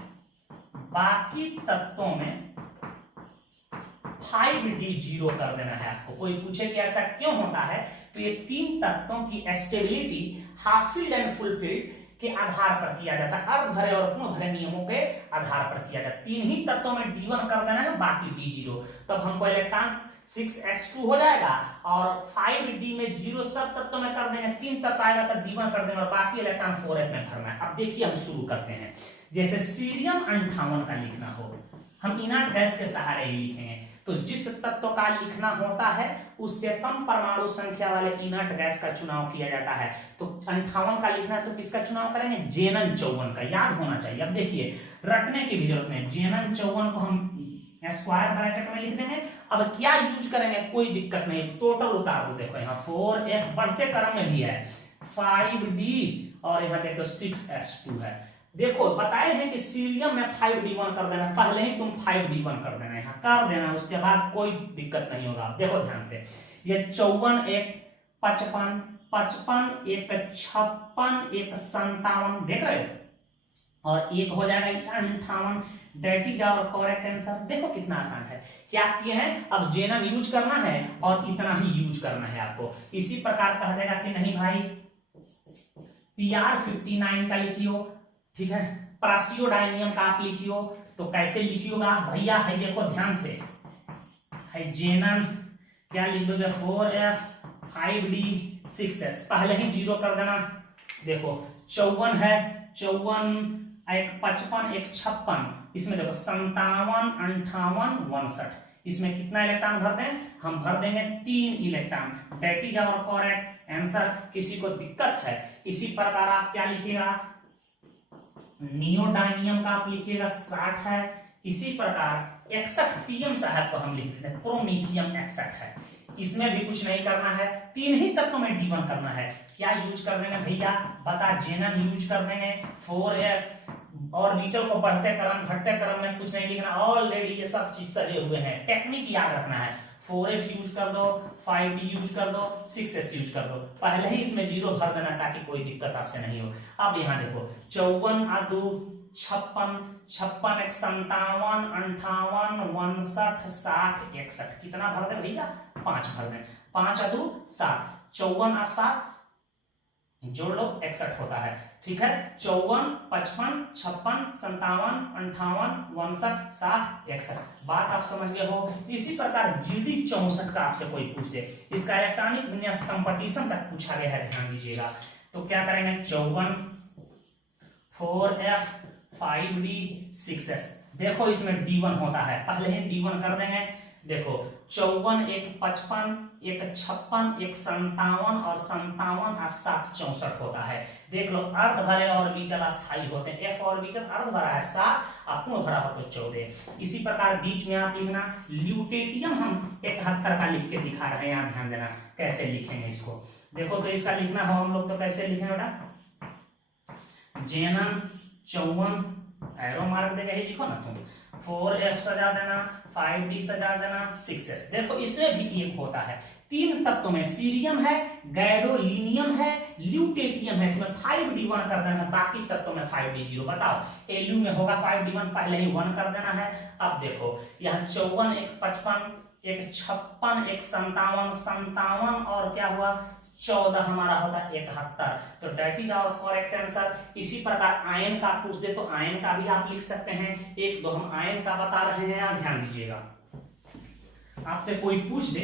5d0 कर देना है आपको। कोई पूछे कि ऐसा क्यों होता है, तो ये 3 तत्वों की stability half field and full field के आधार पर किया जाता है, अर्ध भरे और पूर्ण भरे नियमों के आधार पर किया जाता है। 3 ही तत्वों में d1 कर देना है, बाकी d0। तब हमको इलेक्ट्रॉन 6s2 हो जाएगा और 5d में 0 सब तत्वों में कर देंगे, 3 तत्व आएगा तो d1 कर देंगे और बाकी इलेक्ट्रॉन 4f में भरना है। अब देखिए हम शुरू करते हैं। जैसे सीरियम 58 का लिखना हो, हम इनर्ट गैस के सहारे ही लिखेंगे। तो जिस तत्व का लिखना होता है उससे कम परमाणु संख्या वाले इनर्ट गैस का चुनाव किया जाता है। तो 58 का लिखना है तो किसका चुनाव करेंगे, जेनन 54 का। याद होना चाहिए। अब देखिए रटने की भी जरूरत नहीं, जेनन 54 को हम स्क्वायर ब्रैकेट में लिख देंगे। अब क्या यूज करेंगे, कोई दिक्कत नहीं, टोटल उतार दो। देखो यहाँ 4f बढ़ते क्रम में भी है, 5d और यहाँ देखो 6s2 है। देखो बताए हैं कि सीरियम में 5d1 कर देना, पहले ही तुम 5d1 कर देना, यहाँ कर देना, उसके बाद कोई दिक्कत नहीं होगा। देखो ध्यान से, ये 54 1 55, 55 1 56 1 57, देख रहे हो, और एक हो जाएगा 58। That is our correct answer. देखो कितना आसान है। क्या किए हैं, अब जेनन यूज करना है और इतना ही यूज करना है आपको। इसी प्रकार कह देगा कि नहीं भाई PR59 का लिखियो, ठीक है, प्रासियोडाइनियम का आप लिखियो। तो कैसे लिखिएगा भैया, है देखो ध्यान से, है जेनन क्या लिख दोगे, 4f 5d 6s, पहले ही 0 कर देना। देखो 54 है, 54 1 55 1 56, इसमें देखो 57 58 62, इसमें कितना इलेक्ट्रॉन भर दें, हम भर देंगे 3 electron. That is our correct answer. किसी को दिक्कत है, इसी प्रकार आप क्या लिखिएगा, नियोडाइनियम का आप लिखिएगा 60 है। इसी प्रकार 61 पीएम साहब को हम लिख देते हैं, प्रोमीथियम 61 है। इसमें भी कुछ नहीं करना है, 3 ही तत्वों में d1 करना है। क्या यूज कर देंगे भैया, बता, जेनन यूज कर देंगे, 4f और मीटर को बढ़ते क्रम घटते क्रम में कुछ नहीं लिखना, ऑलरेडी ये सब चीज सजे हुए हैं। टेक्निक याद रखना है, 4f यूज कर दो, 5d यूज कर दो, 6s यूज कर दो, पहले ही इसमें 0 भर देना ताकि कोई दिक्कत आपसे नहीं हो। अब यहाँ देखो 54 और 2 56, 56 1 57 58 59 60 61, कितना भर दे भैया, 5 भर दें। 5 और 2 7, 54 और 7 जोड़ लो 61 होता है, ठीक है, 54, 55, 56, 57, 58, 59, 60, 61। बात आप समझ गए हो। इसी प्रकार GD 64 का आपसे कोई पूछ दे, इसका इलेक्ट्रॉनिक विन्यास कंपटीशन तक पूछा गया है, ध्यान दीजिएगा। तो क्या करेंगे, 54, 4F, 5D, 6S। देखो इसमें D1 होता है, पहले ही D1 कर देंगे। देखो 54, एक 55, एक 56, एक 57 और 57 और 7 64 होता है। देख लो, अर्ध भरे ऑर्बिटल अस्थायी होते हैं। F ऑर्बिटल अर्ध भरा है 7, और पूर्ण भरा हो तो 14। इसी प्रकार बीच में आप लिखना ल्यूटेटियम, हम 71 का लिख के दिखा रहे हैं, यहाँ ध्यान देना कैसे लिखेंगे इसको। देखो तो इसका लिखना हो हम लोग तो कैसे लिखेंगे बेटा, जेनम 54, एरो मार्क देगा ही लिखो ना तुम, 4F सजा देना, 5D सजा देना, 6S। देखो इसमें भी एक होता है, 3 तत्वों में सीरियम है, गैडोलीनियम है, ल्यूटेटियम है, इसमें 5D1 कर देना, बाकी तत्वों में 5D0। बताओ एलयू में होगा 5D1, पहले ही 1 कर देना है। अब देखो यहाँ 54, एक 55, एक 56, एक 57, 57 और क्या हुआ 14 हमारा होता है 71। तो that is our correct answer. इसी प्रकार आयन का पूछ दे तो आयन का भी आप लिख सकते हैं। एक दो हम आयन का बता रहे हैं, यहाँ ध्यान दीजिएगा। आपसे कोई पूछ दे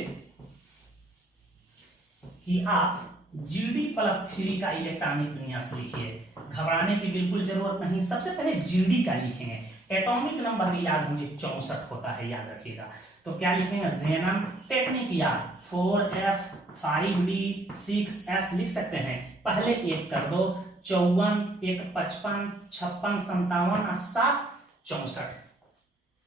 कि आप GD+3 का इलेक्ट्रॉनिक विन्यास लिखिए, घबराने की बिल्कुल जरूरत नहीं। सबसे पहले GD का लिखेंगे, एटॉमिक नंबर भी याद मुझे 64 होता है, याद रखिएगा। तो क्या लिखेंगे, जेनम टेक्निक याद 4F, 5D, 6S लिख सकते हैं। पहले एक कर दो, 54, एक 55, 56, 57 और 7 64।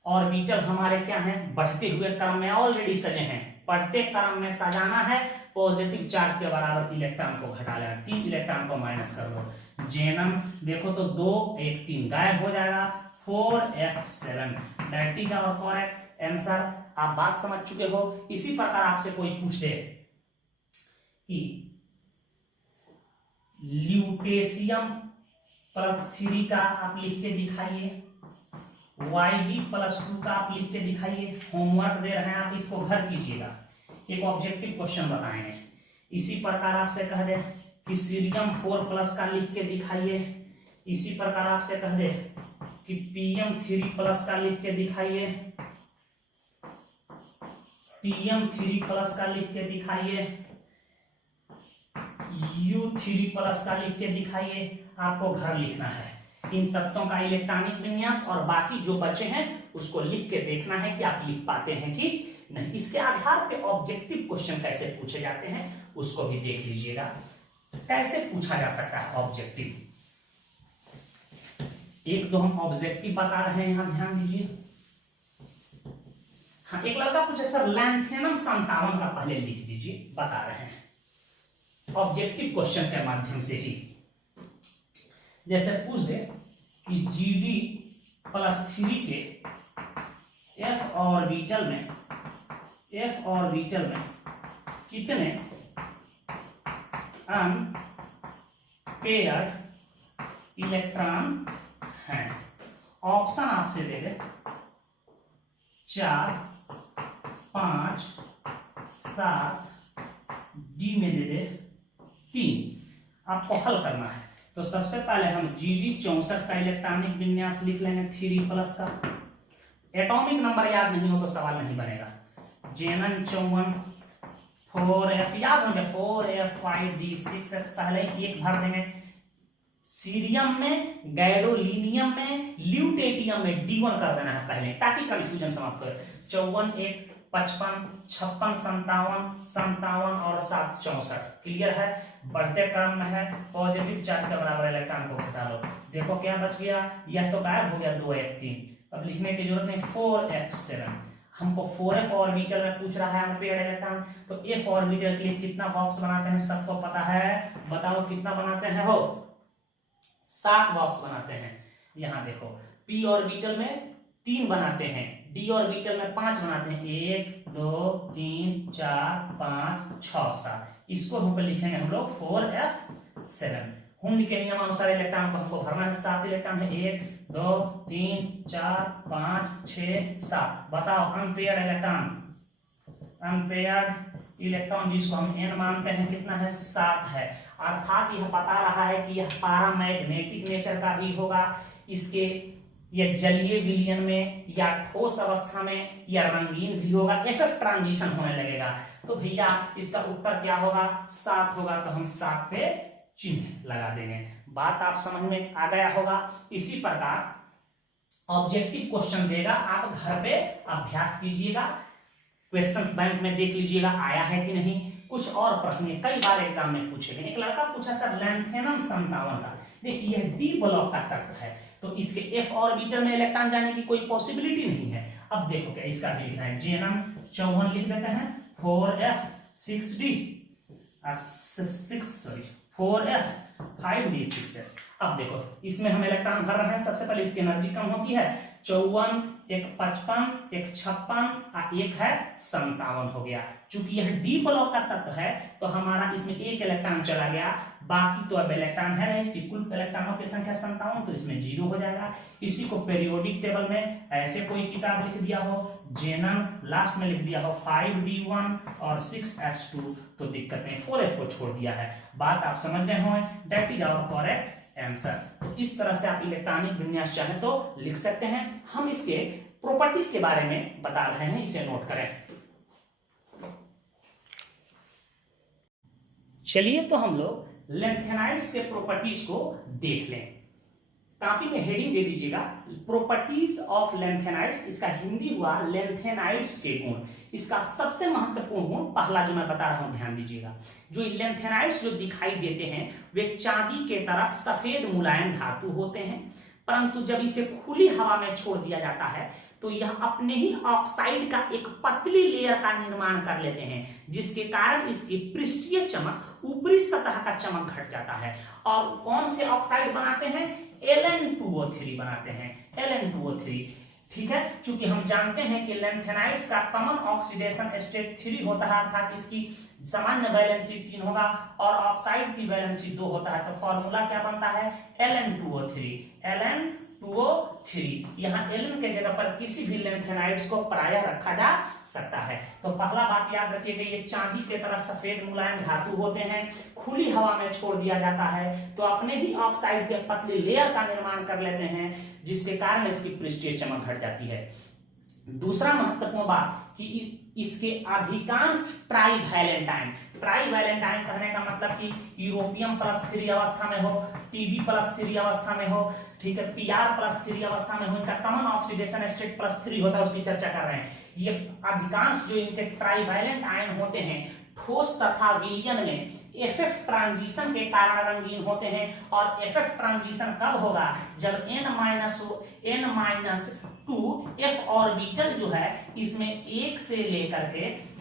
ऑर्बिटल हमारे क्या हैं, बढ़ते हुए क्रम में ऑलरेडी सजे हैं, बढ़ते क्रम में सजाना है। पॉजिटिव चार्ज के बराबर इलेक्ट्रॉन को घटा लेना, 3 इलेक्ट्रॉन को माइनस कर दो। जेनम देखो तो 2, 1, 3 गायब हो जाएगा, 4F7। That is our correct answer. आप बात समझ चुके हो। इसी प्रकार आपसे कोई पूछ दे कि ल्यूटेशियम+3 का आप लिख के दिखाइए, YB+2 का आप लिख के दिखाइए। होमवर्क दे रहे हैं, आप इसको घर कीजिएगा, एक ऑब्जेक्टिव क्वेश्चन बताएंगे। इसी प्रकार आपसे कह दे कि सीरियम 4+ का लिख के दिखाइए। इसी प्रकार आपसे कह दे कि PM3+ का लिख के दिखाइए, PM3+ का लिख के दिखाइए, U3+ का लिख के दिखाइए। आपको घर लिखना है इन तत्वों का इलेक्ट्रॉनिक विन्यास, और बाकी जो बचे हैं उसको लिख के देखना है कि आप लिख पाते हैं कि नहीं। इसके आधार पे ऑब्जेक्टिव क्वेश्चन कैसे पूछे जाते हैं उसको भी देख लीजिएगा, कैसे पूछा जा सकता है ऑब्जेक्टिव। एक दो हम ऑब्जेक्टिव बता रहे हैं, यहां ध्यान दीजिए। हाँ, एक लड़का पूछे सर लैंथेनम 57 का पहले लिख दीजिए, बता रहे हैं ऑब्जेक्टिव क्वेश्चन के माध्यम से ही। जैसे पूछ दे कि GD+3 के F ऑर्बिटल में कितने अनपेयर्ड इलेक्ट्रॉन हैं। ऑप्शन आपसे दे दे 4, 5, 7, डी में दे दे 3। आपको हल करना है। तो सबसे पहले हम GD64 का इलेक्ट्रॉनिक विन्यास लिख लेंगे 3+ का। एटॉमिक नंबर याद नहीं हो तो सवाल नहीं बनेगा। जेनम 54, 4F याद होंगे, 4F, 5D, 6S पहले एक भर देंगे। सीरियम में, गैडोलीनियम में, ल्यूटेटियम में D1 कर देना है पहले, ताकि कंफ्यूजन समाप्त हो। 54, 1, 55, 56, 57, 57 और 7 64। क्लियर है, बढ़ते क्रम में है, पॉजिटिव चार्ज के बराबर इलेक्ट्रॉन को घटा लो। देखो क्या बच गया, यह तो गायब हो गया 2, 1, 3। अब लिखने की जरूरत नहीं, 4F7। हमको 4F ऑर्बिटल में पूछ रहा है अनपेयर्ड इलेक्ट्रॉन, तो F ऑर्बिटल के लिए कितना बॉक्स बनाते हैं सबको पता है, बताओ कितना बनाते हैं हो, 7 बॉक्स बनाते हैं। यहां देखो p ऑर्बिटल में 3 बनाते हैं, d ऑर्बिटल में 5 बनाते हैं, 1, 2, 3, 4, 5, 6, 7। इसको हम लिखेंगे हम लोग 4F7। हुंड के नियम अनुसार इलेक्ट्रॉन को हमको भरना है, 7 इलेक्ट्रॉन है, 1, 2, 3, 4, 5, 6, 7। बताओ अनपेयर्ड इलेक्ट्रॉन जिसको हम n मानते हैं कितना है, 7 है। अर्थात यह बता रहा है कि यह पैरामैग्नेटिक नेचर का भी होगा, इसके यह जलीय विलयन में या ठोस अवस्था में या रंगीन भी होगा, एफएफ ट्रांजिशन होने लगेगा। तो भैया इसका उत्तर क्या होगा, 7 होगा। तो हम 7 पे चिन्ह लगा देंगे। बात आप समझ में आ गया होगा। इसी प्रकार ऑब्जेक्टिव क्वेश्चन देगा, आप घर पे अभ्यास कीजिएगा, क्वेश्चंस बैंक में देख लीजिएगा आया है कि नहीं। कुछ और प्रश्न कई बार एग्जाम में पूछे गए। एक लड़का पूछा सर लैंथेनम 57 का, देखिए यह डी ब्लॉक का तत्व है, तो इसके एफ ऑर्बिटल में इलेक्ट्रॉन जाने की कोई पॉसिबिलिटी नहीं है। अब देखो क्या इसका भी लिखना है, जेनम 54 लिख देते हैं, 4f 6d 4f 5d6s। अब देखो इसमें हम इलेक्ट्रॉन भर रहे हैं, सबसे पहले इसकी एनर्जी कम होती है, 54, एक 55, एक 56 और एक है 57 हो गया। चूंकि यह डी ब्लॉक का तत्व है तो हमारा इसमें एक इलेक्ट्रॉन चला गया, बाकी तो अब इलेक्ट्रॉन है नहीं, इसकी कुल इलेक्ट्रॉनों की संख्या 57, तो इसमें 0 हो जाएगा। इसी को पीरियोडिक टेबल में ऐसे कोई किताब लिख दिया हो, जेनम लास्ट में लिख दिया हो 5d1 और 6s2, तो दिक्कत नहीं, 4f को छोड़ दिया है। बात आप समझ गए होंगे, that is our correct answer. तो इस तरह से आप इलेक्ट्रॉनिक विन्यास चाहे तो लिख सकते हैं। हम इसके प्रॉपर्टी के बारे में बता रहे हैं, इसे नोट करें। चलिए तो हम लोग लैंथेनाइड्स के प्रॉपर्टीज को देख लें। कॉपी में हेडिंग दे दीजिएगा, प्रॉपर्टीज ऑफ लैंथेनाइड्स। इसका हिंदी हुआ लैंथेनाइड्स के गुण। इसका सबसे महत्वपूर्ण गुण पहला जो मैं बता रहा हूं, ध्यान दीजिएगा। जो लैंथेनाइड्स जो दिखाई देते हैं वे चांदी के तरह सफेद मुलायम धातु होते हैं, परंतु जब इसे खुली हवा में छोड़ दिया जाता है तो यह अपने ही ऑक्साइड का एक पतली लेयर का निर्माण कर लेते हैं, जिसके कारण इसकी पृष्ठीय चमक, ऊपरी सतह का चमक घट जाता है। और कौन से ऑक्साइड बनाते हैं, Ln2O3 बनाते हैं, Ln2O3। ठीक है, चूंकि हम जानते हैं कि लैंथेनाइड्स का कॉमन ऑक्सीडेशन स्टेट 3 होता है, अर्थात इसकी सामान्य वैलेंसी 3 होगा और ऑक्साइड की वैलेंसी 2 होता है। तो फॉर्मूला क्या बनता है, Ln2O3। यहाँ Ln के जगह पर किसी भी लैंथेनाइड्स को प्रायः रखा जा सकता है। तो पहला बात याद रखिएगा, ये चांदी के तरह सफेद मुलायम धातु होते हैं, खुली हवा में छोड़ दिया जाता है तो अपने ही ऑक्साइड के पतली लेयर का निर्माण कर लेते हैं, जिसके कारण इसकी पृष्ठीय चमक घट जाती है। दूसरा महत्वपूर्ण बात कि इसके अधिकांश ट्राईवैलेंटाइन कहने का मतलब कि यूरोपियम +3 अवस्था में हो, टीबी +3 अवस्था में हो, ठीक है, पीआर +3 अवस्था में हो, इनका कॉमन ऑक्सीडेशन स्टेट +3 होता है, उसकी चर्चा कर रहे हैं। ये अधिकांश जो इनके ट्राईवैलेंट आयन होते हैं ठोस तथा विलयन में एफएफ ट्रांजिशन के कारण रंगीन होते हैं। और एफएफ ट्रांजिशन कब होगा, जब n-2 एफ ऑर्बिटल जो है इसमें 1 से लेकर के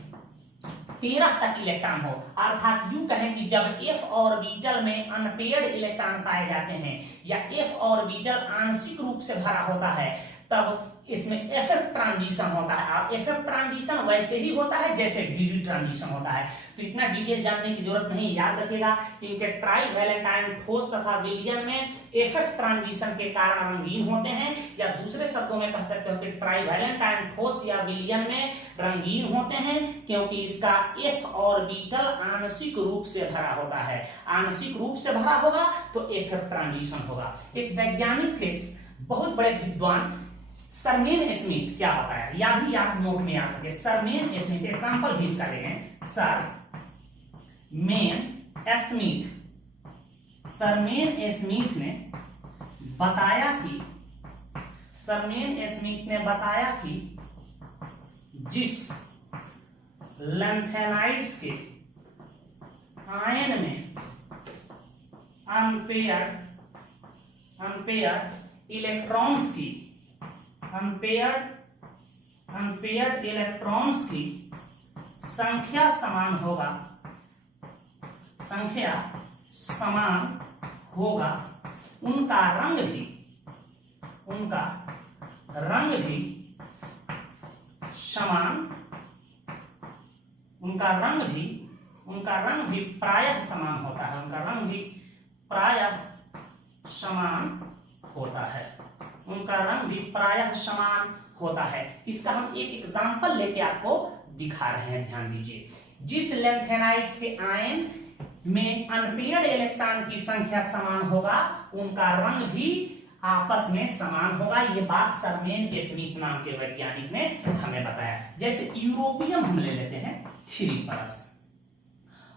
13 तक इलेक्ट्रॉन हो, अर्थात यूं कहें कि जब एफ ऑर्बिटल में अनपेयर्ड इलेक्ट्रॉन पाए जाते हैं या एफ ऑर्बिटल आंशिक रूप से भरा होता है, तब इसमें एफएफ ट्रांजिशन होता है। और एफएफ ट्रांजिशन वैसे ही होता है जैसे डीडी ट्रांजिशन होता है। तो इतना डिटेल जानने की जरूरत नहीं, याद रखिएगा कि इनके ट्राईवैलेंटाइन ठोस तथा विलयन में एफएफ ट्रांजिशन के कारण रंगीन होते हैं, या दूसरे शब्दों में कह सकते हो कि ट्राईवैलेंटाइन ठोस या विलयन में रंगीन होते हैं, क्योंकि इसका एफ ऑर्बिटल आंशिक रूप से भरा होता है। आंशिक रूप से भरा होगा तो एफएफ ट्रांजिशन होगा। एक वैज्ञानिक थे, बहुत बड़े विद्वान, सरमेन स्मिथ, क्या बताया, या भी आप नोट में याद रखें, सरमेन स्मिथ, एग्जांपल भी इसका लेंगे, सरमेन स्मिथ ने बताया कि जिस लैंथेनाइड्स के आयन में अनपेयर्ड इलेक्ट्रॉन्स की संख्या समान होगा, उनका रंग भी प्रायः समान होता है, उनका रंग भी प्रायः समान होता है। इसका हम एक एग्जांपल लेके आपको दिखा रहे हैं, ध्यान दीजिए। जिस लैंथेनाइड्स के आयन में अनपेयर्ड इलेक्ट्रॉन की संख्या समान होगा, उनका रंग भी आपस में समान होगा। ये बात सरमेन स्मिथ नाम के वैज्ञानिक ने हमें बताया। जैसे यूरोपियम हम ले लेते हैं 3+,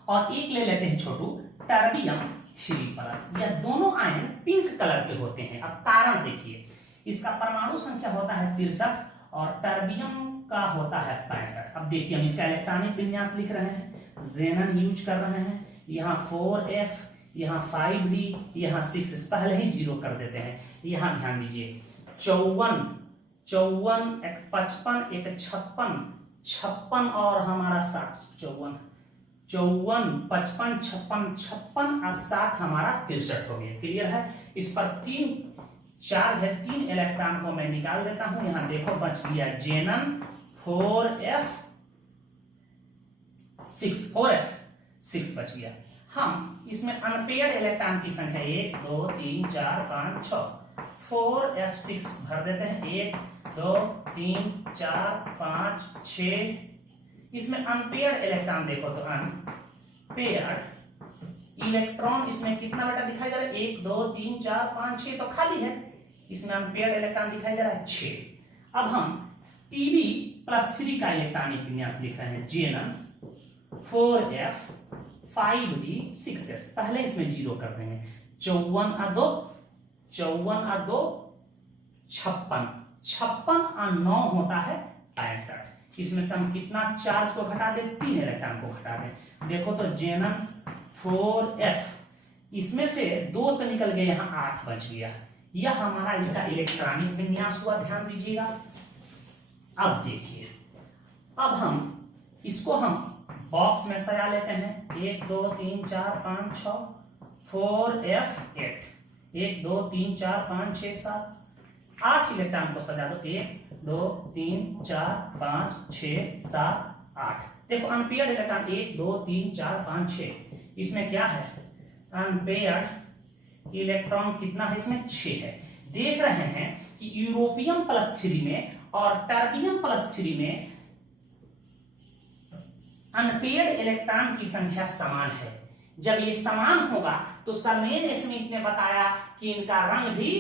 और एक ले लेते हैं छोटू टर्बियम 3+। यह दोनों आयन पिंक कलर के होते हैं। अब कारण देखिए, इसका परमाणु संख्या होता है 63 और टर्बियम का होता है 65। अब देखिए हम इसका इलेक्ट्रॉनिक विन्यास लिख रहे हैं, ज़ेनन यूज कर रहे हैं। यहाँ 4f, यहाँ 5d, यहाँ 6, पहले ही 0 कर देते हैं। यहाँ ध्यान दीजिए 54, एक 55, एक 56 और हमारा 60, 54, 55, 56 और 60 हमारा 63 हो गया। क्लियर है। इस पर 3 चार्ज है, 3 इलेक्ट्रॉन को मैं निकाल देता हूं। यहां देखो बच गया जेनन 4f6 बच गया। हम इसमें अनपेयर्ड इलेक्ट्रॉन की संख्या 1 2 3 4 5 6 4f6 भर देते हैं। 1 2 3 4 5 6। इसमें अनपेयर्ड इलेक्ट्रॉन देखो तो अनपेयर्ड इलेक्ट्रॉन इसमें कितना बेटा दिखाई दे रहा है? 1 2 3 4 5 6 तो खाली है। इसमें अनपेयर्ड इलेक्ट्रॉन दिखाई दे रहा है 6। अब हम Tb+3 का इलेक्ट्रॉनिक विन्यास लिख रहे हैं। Zn 4f 5d 6s, पहले इसमें 0 कर देंगे। 54 और 2 56, 56 और 9 होता है 65। इसमें से हम कितना चार्ज को घटा दें? 3 इलेक्ट्रॉन को घटा दें। देखो तो Zn 4f, इसमें से 2 तो निकल गए, यहाँ 8 बच गया। यह हमारा इसका इलेक्ट्रॉनिक विन्यास हुआ। ध्यान दीजिएगा। अब देखिए, अब हम इसको हम बॉक्स में सजा लेते हैं। 1 2 3 4 5 6 4f8, 1 2 3 4 5 6 7 8 इलेक्ट्रॉन को सजा दो। 1 2 3 4 5 6 7 8। देखो अनपेयर्ड इलेक्ट्रॉन 1 2 3 4 5 6। इसमें क्या है? अनपेयर्ड इलेक्ट्रॉन कितना है? इसमें 6 है। देख रहे हैं कि यूरोपियम+3 में और टर्बियम+3 में अनपेयर्ड इलेक्ट्रॉन की संख्या समान है। जब ये समान होगा तो सरमेन स्मिथ ने बताया कि इनका रंग भी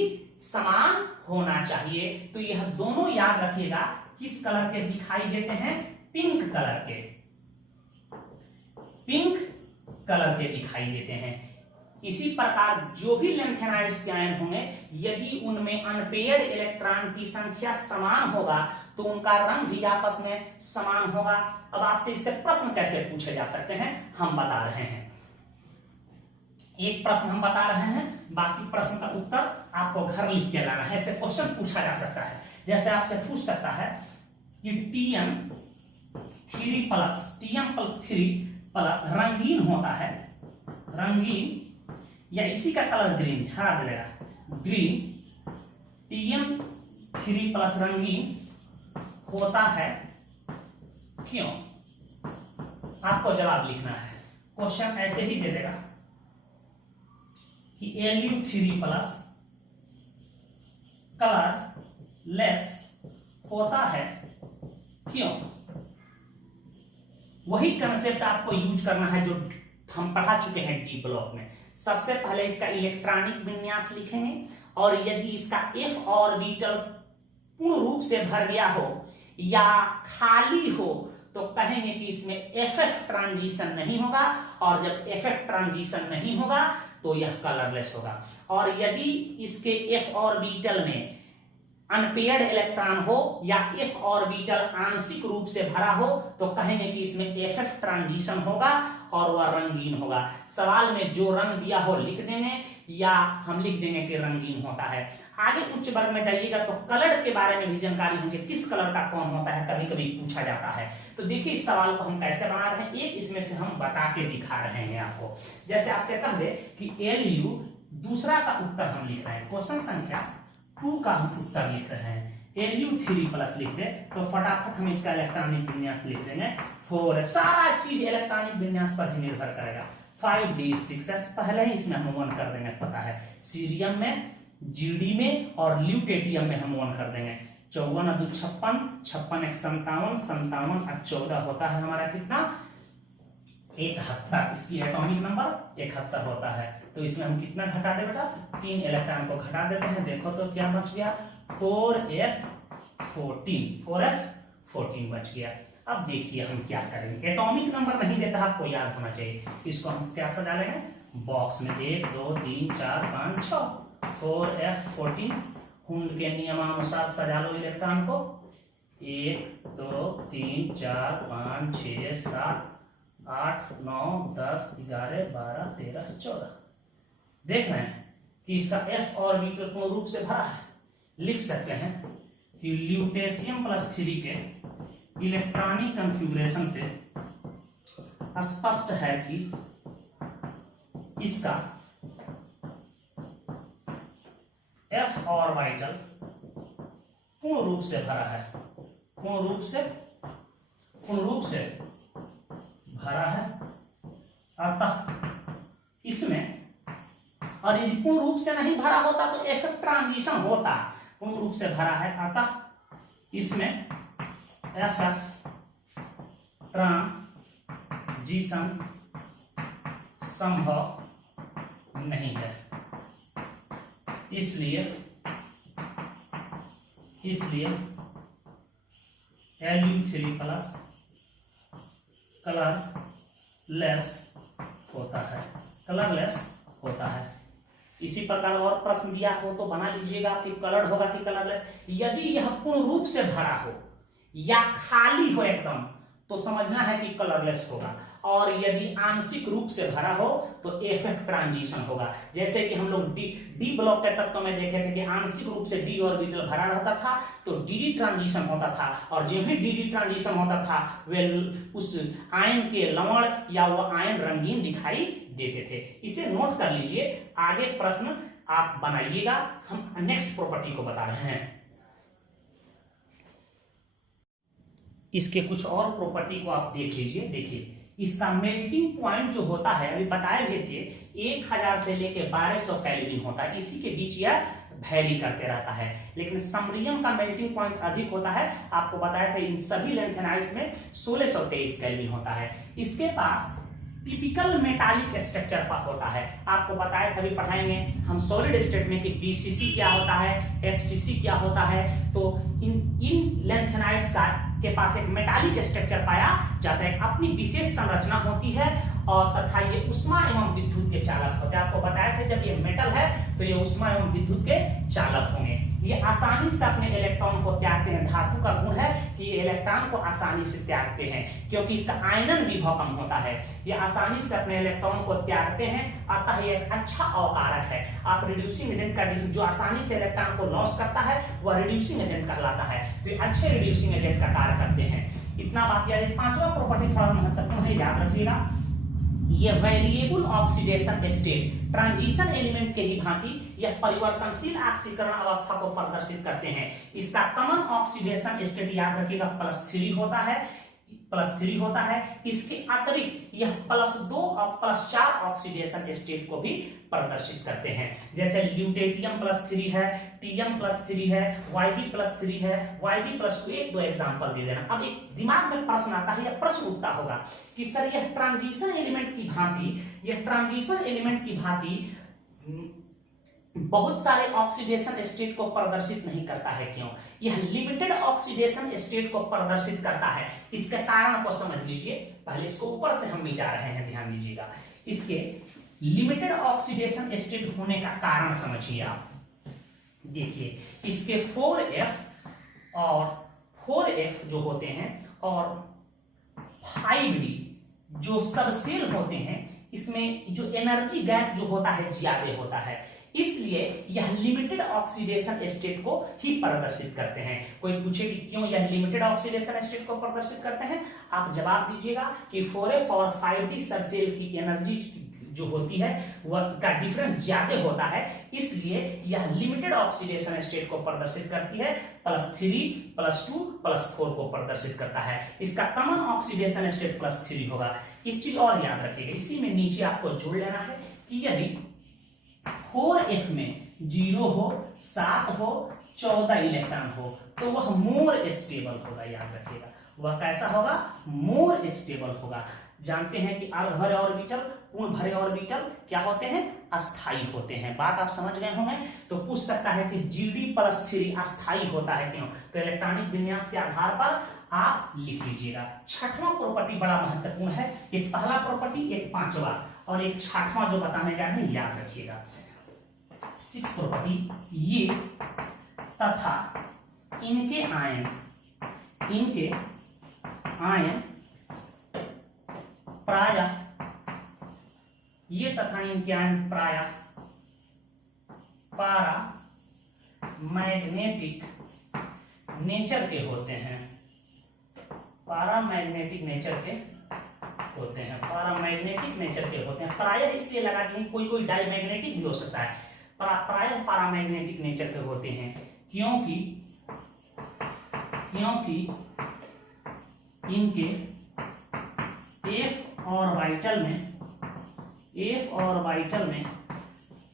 समान होना चाहिए। तो यह दोनों याद रखिएगा, किस कलर के दिखाई देते हैं? पिंक कलर के, पिंक कलर के दिखाई देते हैं। इसी प्रकार जो भी लैंथेनाइड्स के आयन होंगे, यदि उनमें अनपेयर्ड इलेक्ट्रॉन की संख्या समान होगा तो उनका रंग भी आपस में समान होगा। अब आपसे इससे प्रश्न कैसे पूछे जा सकते हैं, हम बता रहे हैं। एक प्रश्न हम बता रहे हैं, बाकी प्रश्न का उत्तर आपको घर लिख के लाना है। ऐसे क्वेश्चन पूछा जा सकता है। जैसे आपसे पूछ सकता है कि Tm+3 रंगीन होता है, रंगीन या इसी का कलर ग्रीन, हाँ देगा ग्रीन। Tm3+ रंगीन होता है क्यों? आपको जवाब लिखना है। क्वेश्चन ऐसे ही दे देगा कि Lu3+ कलर लेस होता है क्यों? वही कंसेप्ट आपको यूज करना है जो हम पढ़ा चुके हैं डी ब्लॉक में। सबसे पहले इसका इलेक्ट्रॉनिक विन्यास लिखेंगे, और यदि इसका f ऑर्बिटल पूर्ण रूप से भर गया हो या खाली हो तो कहेंगे कि इसमें FF ट्रांजिशन नहीं होगा, और जब FF ट्रांजिशन नहीं होगा तो यह कलरलेस होगा। और यदि इसके f ऑर्बिटल में अनपेयर्ड इलेक्ट्रॉन हो या f ऑर्बिटल आंशिक रूप से भरा हो तो कहेंगे कि इसमें FF ट्रांजिशन होगा और वह रंगीन होगा। सवाल में जो रंग दिया हो लिख देंगे, या हम लिख देंगे कि रंगीन होता है। आगे उच्च वर्ग में जाइएगा तो कलर के बारे में भी जानकारी होगी, किस कलर का कौन होता है, कभी कभी पूछा जाता है। तो देखिए इस सवाल को हम कैसे बना रहे हैं, एक इसमें से हम बता के दिखा रहे हैं आपको। जैसे आपसे कह दे कि Lu, दूसरा का उत्तर हम लिख रहे हैं, क्वेश्चन संख्या 2 का हम उत्तर लिख रहे हैं। Lu3+ लिख दे तो फटाफट हम इसका इलेक्ट्रॉनिक विन्यास लिख देंगे 4f। सारा चीज इलेक्ट्रॉनिक विन्यास पर ही निर्भर करेगा। 5d 6s, पहले ही इसमें हम 1 कर देंगे, पता है। सीरियम में, जीडी में और ल्यूटेटियम में हम 1 कर देंगे। 54 और 2 56, 56 एक 57, 57 और 14 होता है हमारा कितना 71, इसकी एटॉमिक नंबर 71 होता है। तो इसमें हम कितना घटा दे बेटा, 3 इलेक्ट्रॉन को घटा देते हैं। देखो तो क्या बच गया, 4f14 बच गया। अब देखिए हम क्या करेंगे, एटॉमिक नंबर नहीं देता, आपको याद होना चाहिए। इसको हम क्या सजा लेंगे, बॉक्स में 1 2 3 4 5 6, 4f14 हुंड के नियमानुसार सजा लो इलेक्ट्रॉन को, 1 2 3 4 5 6 7 8 9 10 11 12 13 14। देख रहे हैं कि इसका f ऑर्बिटल पूर्ण रूप से भरा है। लिख सकते हैं कि ल्यूटेशियम +3 के इलेक्ट्रॉनिक कॉन्फ़िगरेशन से स्पष्ट है कि इसका f ऑर्बिटल पूर्ण रूप से भरा है, पूर्ण रूप से भरा है। अतः इसमें, और यदि पूर्ण रूप से नहीं भरा होता तो एफ ट्रांजिशन होता, पूर्ण रूप से भरा है, अतः इसमें एफ ट्रांजिशन संभव नहीं है। इसलिए Lu3+ कलरलेस होता है। इसी प्रकार और प्रश्न दिया हो तो बना लीजिएगा कि कलर्ड होगा कि कलरलेस। यदि यह पूर्ण रूप से भरा हो या खाली हो एकदम तो समझना है कि कलरलेस होगा, और यदि आंशिक रूप से भरा हो तो एफ ट्रांजिशन होगा। जैसे कि हम लोग डी ब्लॉक के तत्व में देखे थे कि आंशिक रूप से डी ऑर्बिटल भरा रहता था तो डी ट्रांजिशन होता था, और जब भी डी ट्रांजिशन होता था वे उस आयन के लवण या वो आयन रंगीन दिखाई देते थे। इसे नोट कर लीजिए, आगे प्रश्न आप बनाइएगा। हम नेक्स्ट प्रॉपर्टी को बता रहे हैं। इसके कुछ और प्रॉपर्टी को आप देख लीजिए। देखिए इसका मेल्टिंग पॉइंट जो होता है, अभी बताए भी थे, 1000 से लेके 1200 केल्विन होता है। इसी के बीच यह वैरी करते रहता है, लेकिन समरियम का मेल्टिंग पॉइंट अधिक होता है। आपको बताया था इन सभी लैंथेनाइड्स में 1623 केल्विन होता है। इसके पास टिपिकल मेटालिक स्ट्रक्चर पर होता है। आपको बताया था, अभी पढ़ाएंगे हम सॉलिड स्टेट में कि बीसीसी क्या होता है, एफसीसी क्या होता है। तो इन लैंथेनाइड्स के पास एक मेटालिक स्ट्रक्चर पाया जाता है, अपनी विशेष संरचना होती है, और तथा ये उष्मा एवं विद्युत के चालक होते हैं। आपको बताया था जब ये मेटल है तो ये उष्मा एवं विद्युत के चालक होंगे। ये आसानी से अपने इलेक्ट्रॉन को त्यागते हैं। धातु का गुण है कि ये इलेक्ट्रॉन को आसानी से त्यागते हैं, क्योंकि इसका आयनन विभव कम होता है। ये आसानी से अपने इलेक्ट्रॉन को त्यागते हैं, अतः ये एक अच्छा अवकारक है। आप रिड्यूसिंग एजेंट का, जो आसानी से इलेक्ट्रॉन को लॉस करता है वह रिड्यूसिंग एजेंट कहलाता है। तो ये अच्छे रिड्यूसिंग एजेंट का कार्य करते हैं। इतना बात याद। पांचवा प्रॉपर्टी थोड़ा महत्वपूर्ण है, याद रखिएगा। ये variable oxidation state transition element के ही भांति यह परिवर्तनशील ऑक्सीकरण अवस्था को प्रदर्शित करते हैं। इसका कॉमन ऑक्सीडेशन स्टेट याद रखिएगा +3 होता है। इसके अतिरिक्त यह +2 और +4 ऑक्सीडेशन स्टेट को भी प्रदर्शित करते हैं। जैसे ल्यूटेटियम +3 है, टीएम +3 है, YB+3 है, YB+2। 1-2 एग्जांपल दे देना। अब एक दिमाग में प्रश्न आता है या प्रश्न उठता होगा कि सर यह ट्रांजिशन एलिमेंट की भांति बहुत सारे ऑक्सीडेशन स्टेट को प्रदर्शित नहीं करता है। क्यों? यह लिमिटेड ऑक्सीडेशन स्टेट को प्रदर्शित करता है। इसके कारण को समझ लीजिए। पहले इसको ऊपर से हम मिटा रहे हैं, ध्यान दीजिएगा। इसके लिमिटेड ऑक्सीडेशन स्टेट होने का कारण समझिए आप। देखिए इसके 4f जो होते हैं और 5d जो सबसेल होते हैं, इसमें जो एनर्जी गैप जो होता है ज्यादा होता है, इसलिए यह लिमिटेड ऑक्सीडेशन स्टेट को ही प्रदर्शित करते हैं। कोई पूछे कि क्यों यह लिमिटेड ऑक्सीडेशन स्टेट को प्रदर्शित करते हैं, आप जवाब दीजिएगा कि 4f और 5d सबसेल की एनर्जी जो होती है वह का डिफरेंस ज्यादा होता है, इसलिए यह लिमिटेड ऑक्सीडेशन स्टेट को प्रदर्शित करती है। +3, +2, +4 को प्रदर्शित करता है। इसका कॉमन ऑक्सीडेशन स्टेट +3 होगा। एक चीज और याद रखिएगा, इसी में नीचे आपको जोड़ लेना है कि यदि 4f में 0 हो, 7 हो, 14 इलेक्ट्रॉन हो तो वह मोर स्टेबल होगा। याद रखिएगा वह कैसा होगा, मोर स्टेबल होगा। जानते हैं कि अर्ध भरे ऑर्बिटल, पूर्ण भरे ऑर्बिटल क्या होते हैं, अस्थाई होते हैं। बात आप समझ गए होंगे। तो पूछ सकता है कि GD+3 अस्थाई होता है क्यों, तो इलेक्ट्रॉनिक विन्यास के आधार पर आप लिख लीजिएगा। छठवां प्रॉपर्टी बड़ा महत्वपूर्ण है, एक पहला प्रॉपर्टी, एक पांचवा और एक छठवां जो बताने जा रहे हैं याद रखिएगा। 6 प्रॉपर्टी, ये तथा इनके आयन प्रायः, ये तथा इनके आयन प्रायः पारामैग्नेटिक नेचर के होते हैं। पारामैग्नेटिक नेचर के होते हैं, पारामैग्नेटिक नेचर के होते हैं। प्रायः इसलिए लगा कि कोई डायमैग्नेटिक भी हो सकता है, प्रायः पारामैग्नेटिक नेचर के होते हैं क्योंकि इनके F ऑर्बिटल में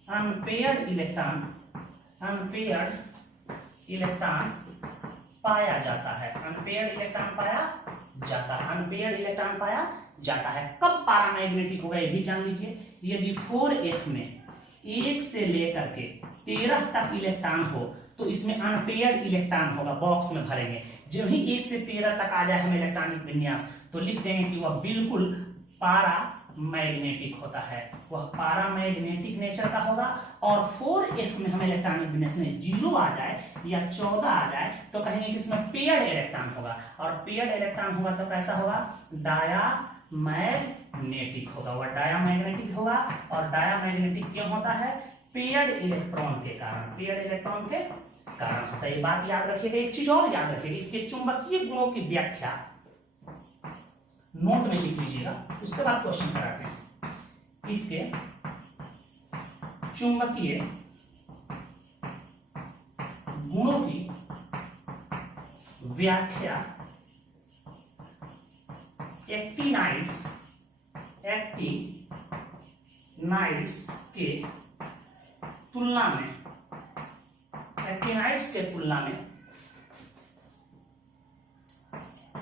अनपेयर्ड इलेक्ट्रॉन पाया जाता है। अनपेयर्ड इलेक्ट्रॉन पाया जाता है। कब पारामैग्नेटिक होगा ये भी जान लीजिए। यदि 4F में 1 से लेकर के 13 तक इलेक्ट्रॉन हो तो इसमें अनपेयर्ड इलेक्ट्रॉन होगा, बॉक्स में भरेंगे। जब ही 1 से 13 तक आ जाए हमें इलेक्ट्रॉनिक विन्यास तो लिख देंगे कि वह बिल्कुल पारामैग्नेटिक होता है, वह पारामैग्नेटिक नेचर का होगा। और 4F में हमें इलेक्ट्रॉनिक विन्यास में 0 आ जाए या 14 आ जाए तो कहेंगे कि इसमें पेयर्ड इलेक्ट्रॉन होगा, और पेयर्ड इलेक्ट्रॉन होगा तो कैसा होगा, डायामैग्नेटिक होगा। वह डायामैग्नेटिक होगा। और डायामैग्नेटिक क्यों होता है, पेयर्ड इलेक्ट्रॉन के कारण होता है। ये बात याद रखिएगा। एक चीज और याद रखिएगा, इसके चुंबकीय गुणों की व्याख्या नोट में लिख लीजिएगा, उसके बाद क्वेश्चन कराते हैं। इसके चुंबकीय गुणों की व्याख्या एक्टिनाइड्स के तुलना में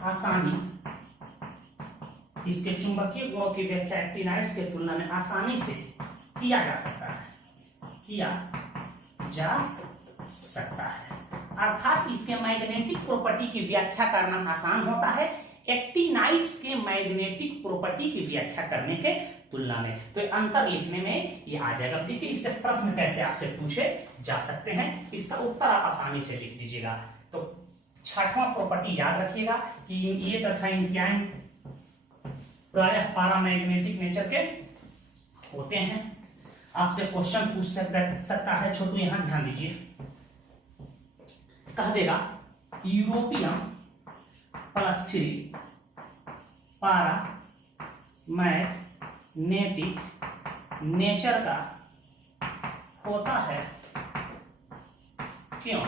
आसानी, इसके चुंबकीय गुणों की व्याख्या एक्टिनाइड्स के तुलना में आसानी से किया जा सकता है। अर्थात इसके मैग्नेटिक प्रॉपर्टी की व्याख्या करना आसान होता है एक्टिनाइड्स के मैग्नेटिक प्रॉपर्टी की व्याख्या करने के तुलना में। तो अंतर लिखने में ये आ जाएगा। देखिए इससे प्रश्न कैसे आपसे पूछे जा सकते हैं, इसका उत्तर आप आसानी से लिख दीजिएगा। तो छठवां प्रॉपर्टी याद रखिएगा कि ये तथा इनके प्रायः पारामैग्नेटिक नेचर के होते हैं। आपसे क्वेश्चन पूछ सकता है छोटू, यहां ध्यान दीजिए। कह देगा यूरोपियम+3 पारामैग्नेटिक नेचर का होता है क्यों।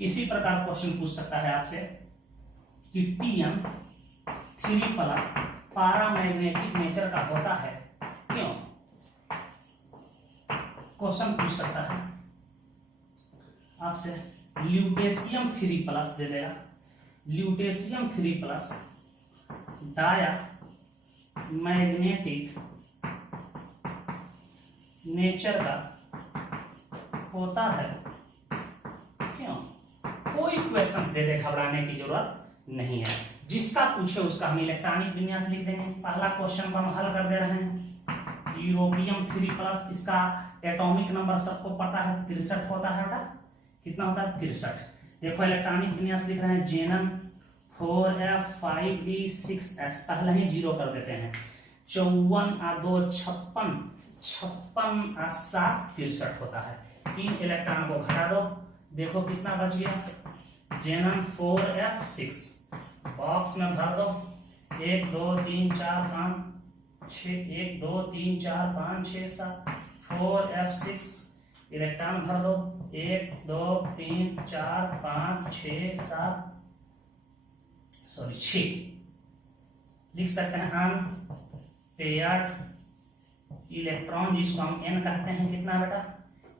इसी प्रकार क्वेश्चन पूछ सकता है आपसे कि Tm3+ पारामैग्नेटिक नेचर का होता है क्यों। क्वेश्चन पूछ सकता है आपसे ल्यूटेशियम-3+ दे देगा, ल्यूटेशियम-3+ डायामैग्नेटिक नेचर का होता है क्यों। कोई क्वेश्चंस दे दे घबराने की जरूरत नहीं है, जिसका पूछे उसका हम इलेक्ट्रॉनिक विन्यास लिख देंगे। पहला क्वेश्चन को हम हल कर दे रहे हैं। यूरोपियम-3+, इसका एटॉमिक नंबर सबको पता है 63 होता है बेटा। कितना होता है 63। देखो इलेक्ट्रॉनिक विन्यास लिख रहे हैं, जेनम 4f5d6s, पहले ही 0 कर देते हैं। 54 और 2 56, 56 और 7 63 होता है। 3 इलेक्ट्रॉन को घटा दो, देखो कितना बच गया, जेनम 4f6 बॉक्स में भर दो। 1 2 3 4 5 6, 1 2 3 4 5 6 7, 4f6 इलेक्ट्रॉन भर दो। 1 2 3 4 5 6 7 6 लिख सकते हैं अनपेयर्ड इलेक्ट्रॉन, जिसको हम n कहते हैं। कितना बेटा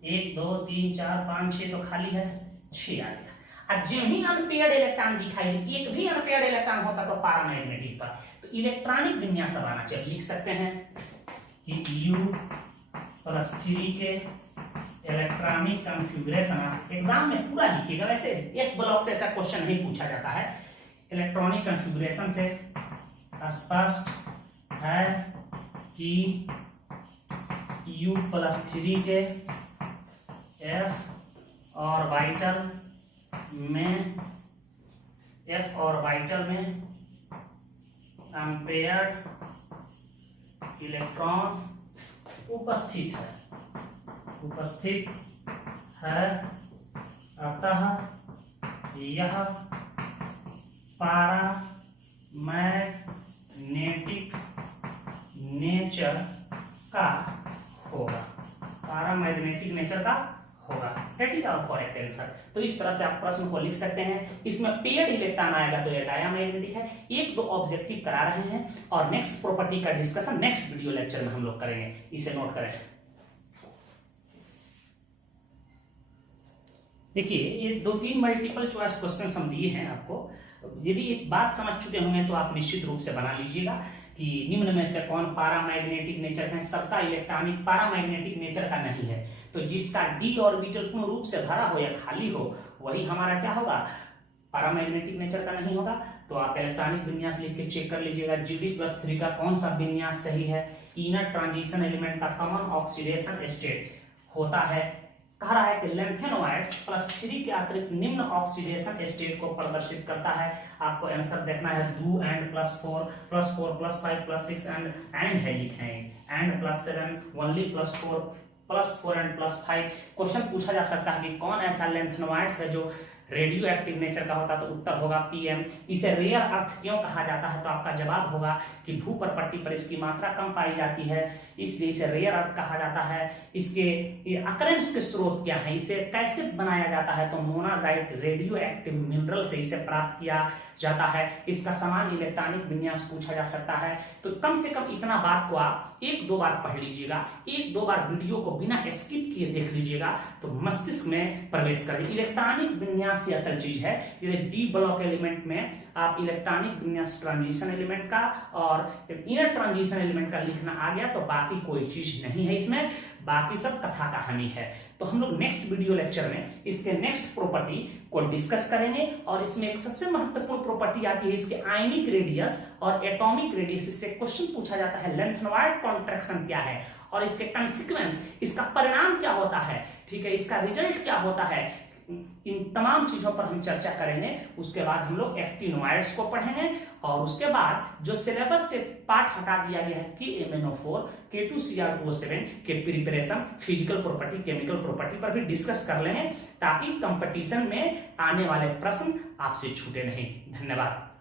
1 2 3 4 5 6 तो खाली है 6 आ गया। और जो ही अनपेयर्ड इलेक्ट्रॉन दिखाई, एक भी अनपेयर्ड इलेक्ट्रॉन होता तो पैरामैग्नेटिक था। तो इलेक्ट्रॉनिक विन्यास अब आना चाहिए। लिख सकते हैं कि U+3 के इलेक्ट्रॉनिक कंफिगरेशन, एग्जाम में पूरा लिखिएगा, वैसे एक ब्लॉक से ऐसा क्वेश्चन नहीं पूछा जाता है। इलेक्ट्रॉनिक कंफिगरेशन से स्पष्ट है कि U+3 के f ऑर्बिटल में अनपेयर्ड इलेक्ट्रॉन उपस्थित है, अतः यह पैरामैग्नेटिक नेचर का होगा, पैरामैग्नेटिक नेचर का होगा। That is our correct answer. तो इस तरह से आप प्रश्न को लिख सकते हैं। इसमें पेयर्ड इलेक्ट्रॉन आएगा तो ये डायमैग्नेटिक है। एक दो ऑब्जेक्टिव करा रहे हैं और नेक्स्ट प्रॉपर्टी का डिस्कशन नेक्स्ट वीडियो लेक्चर में हम लोग करेंगे, इसे नोट करें। देखिए ये 2-3 मल्टीपल चॉइस क्वेश्चन हम दिए हैं आपको। यदि एक बात समझ चुके होंगे तो आप निश्चित रूप से बना लीजिएगा कि निम्न में से कौन पैरामैग्नेटिक नेचर का है। सबका इलेक्ट्रॉनिक पैरामैग्नेटिक नेचर का नहीं है, तो जिसका डी ऑर्बिटल पूर्ण रूप से भरा हो या खाली हो वही हमारा क्या होगा, पैरामैग्नेटिक नेचर का नहीं होगा। तो आप इलेक्ट्रॉनिक विन्यास लिख के चेक कर लीजिएगा Gd+3 का कौन सा विन्यास सही है। इनर ट्रांजिशन एलिमेंट का कॉमन ऑक्सीडेशन स्टेट होता है, कह रहा है कि लैंथेनोइड्स +3 के अतिरिक्त निम्न ऑक्सीडेशन स्टेट को प्रदर्शित करता है। आपको आंसर देखना है 2 and +4 +4 +5 +6 एंड है लिखे हैं, एंड +7 ओनली +4 +4 एंड +5। क्वेश्चन पूछा जा सकता है कि कौन ऐसा लैंथेनोइड्स है जो रेडियो एक्टिव नेचर का होता, तो उत्तर होगा PM। इसे रेयर अर्थ क्यों कहा जाता है, तो आपका जवाब होगा कि भूप्रपट्टी पर इसकी मात्रा कम पाई जाती है, इसलिए इसे रेयर अर्थ कहा जाता है। इसके अकरेंस के स्रोत क्या है, इसे कैसे बनाया जाता है, तो मोनाजाइट रेडियो एक्टिव मिनरल से इसे प्राप्त किया जाता है। इसका समान इलेक्ट्रॉनिक विन्यास पूछा जा सकता है। तो कम से कम इतना बात को आप 1-2 बार पढ़ लीजिएगा, 1-2 बार वीडियो को बिना स्किप किए देख लीजिएगा तो मस्तिष्क में प्रवेश करेगा। इलेक्ट्रॉनिक विन्यास ही असल चीज है। डी ब्लॉक एलिमेंट में आप इलेक्ट्रॉनिक विन्यास ट्रांजिशन एलिमेंट का और इनर ट्रांजिशन एलिमेंट का लिखना आ गया तो बाकी कोई चीज नहीं है इसमें, बाकी सब कथा कहानी है। तो हम लोग नेक्स्ट वीडियो लेक्चर में इसके नेक्स्ट प्रॉपर्टी को डिस्कस करेंगे और इसमें एक सबसे महत्वपूर्ण प्रॉपर्टी आती है इसके आयनिक रेडियस और एटॉमिक रेडियस। इससे क्वेश्चन पूछा जाता है लैंथेनोइड कॉन्ट्रैक्शन क्या है और इसके कंसीक्वेंस, इसका परिणाम क्या होता है, ठीक है, इसका रिजल्ट क्या होता है। इन तमाम चीजों पर हम चर्चा करेंगे। उसके बाद हम लोग एक्टिनोइड्स को पढ़ेंगे और उसके बाद जो सिलेबस से पार्ट हटा दिया गया है KMnO4 K2Cr2O7 के preparation, physical property, chemical property पर भी डिस्कस कर लेंगे ताकि कंपटीशन में आने वाले प्रश्न आपसे छूटे नहीं। धन्यवाद।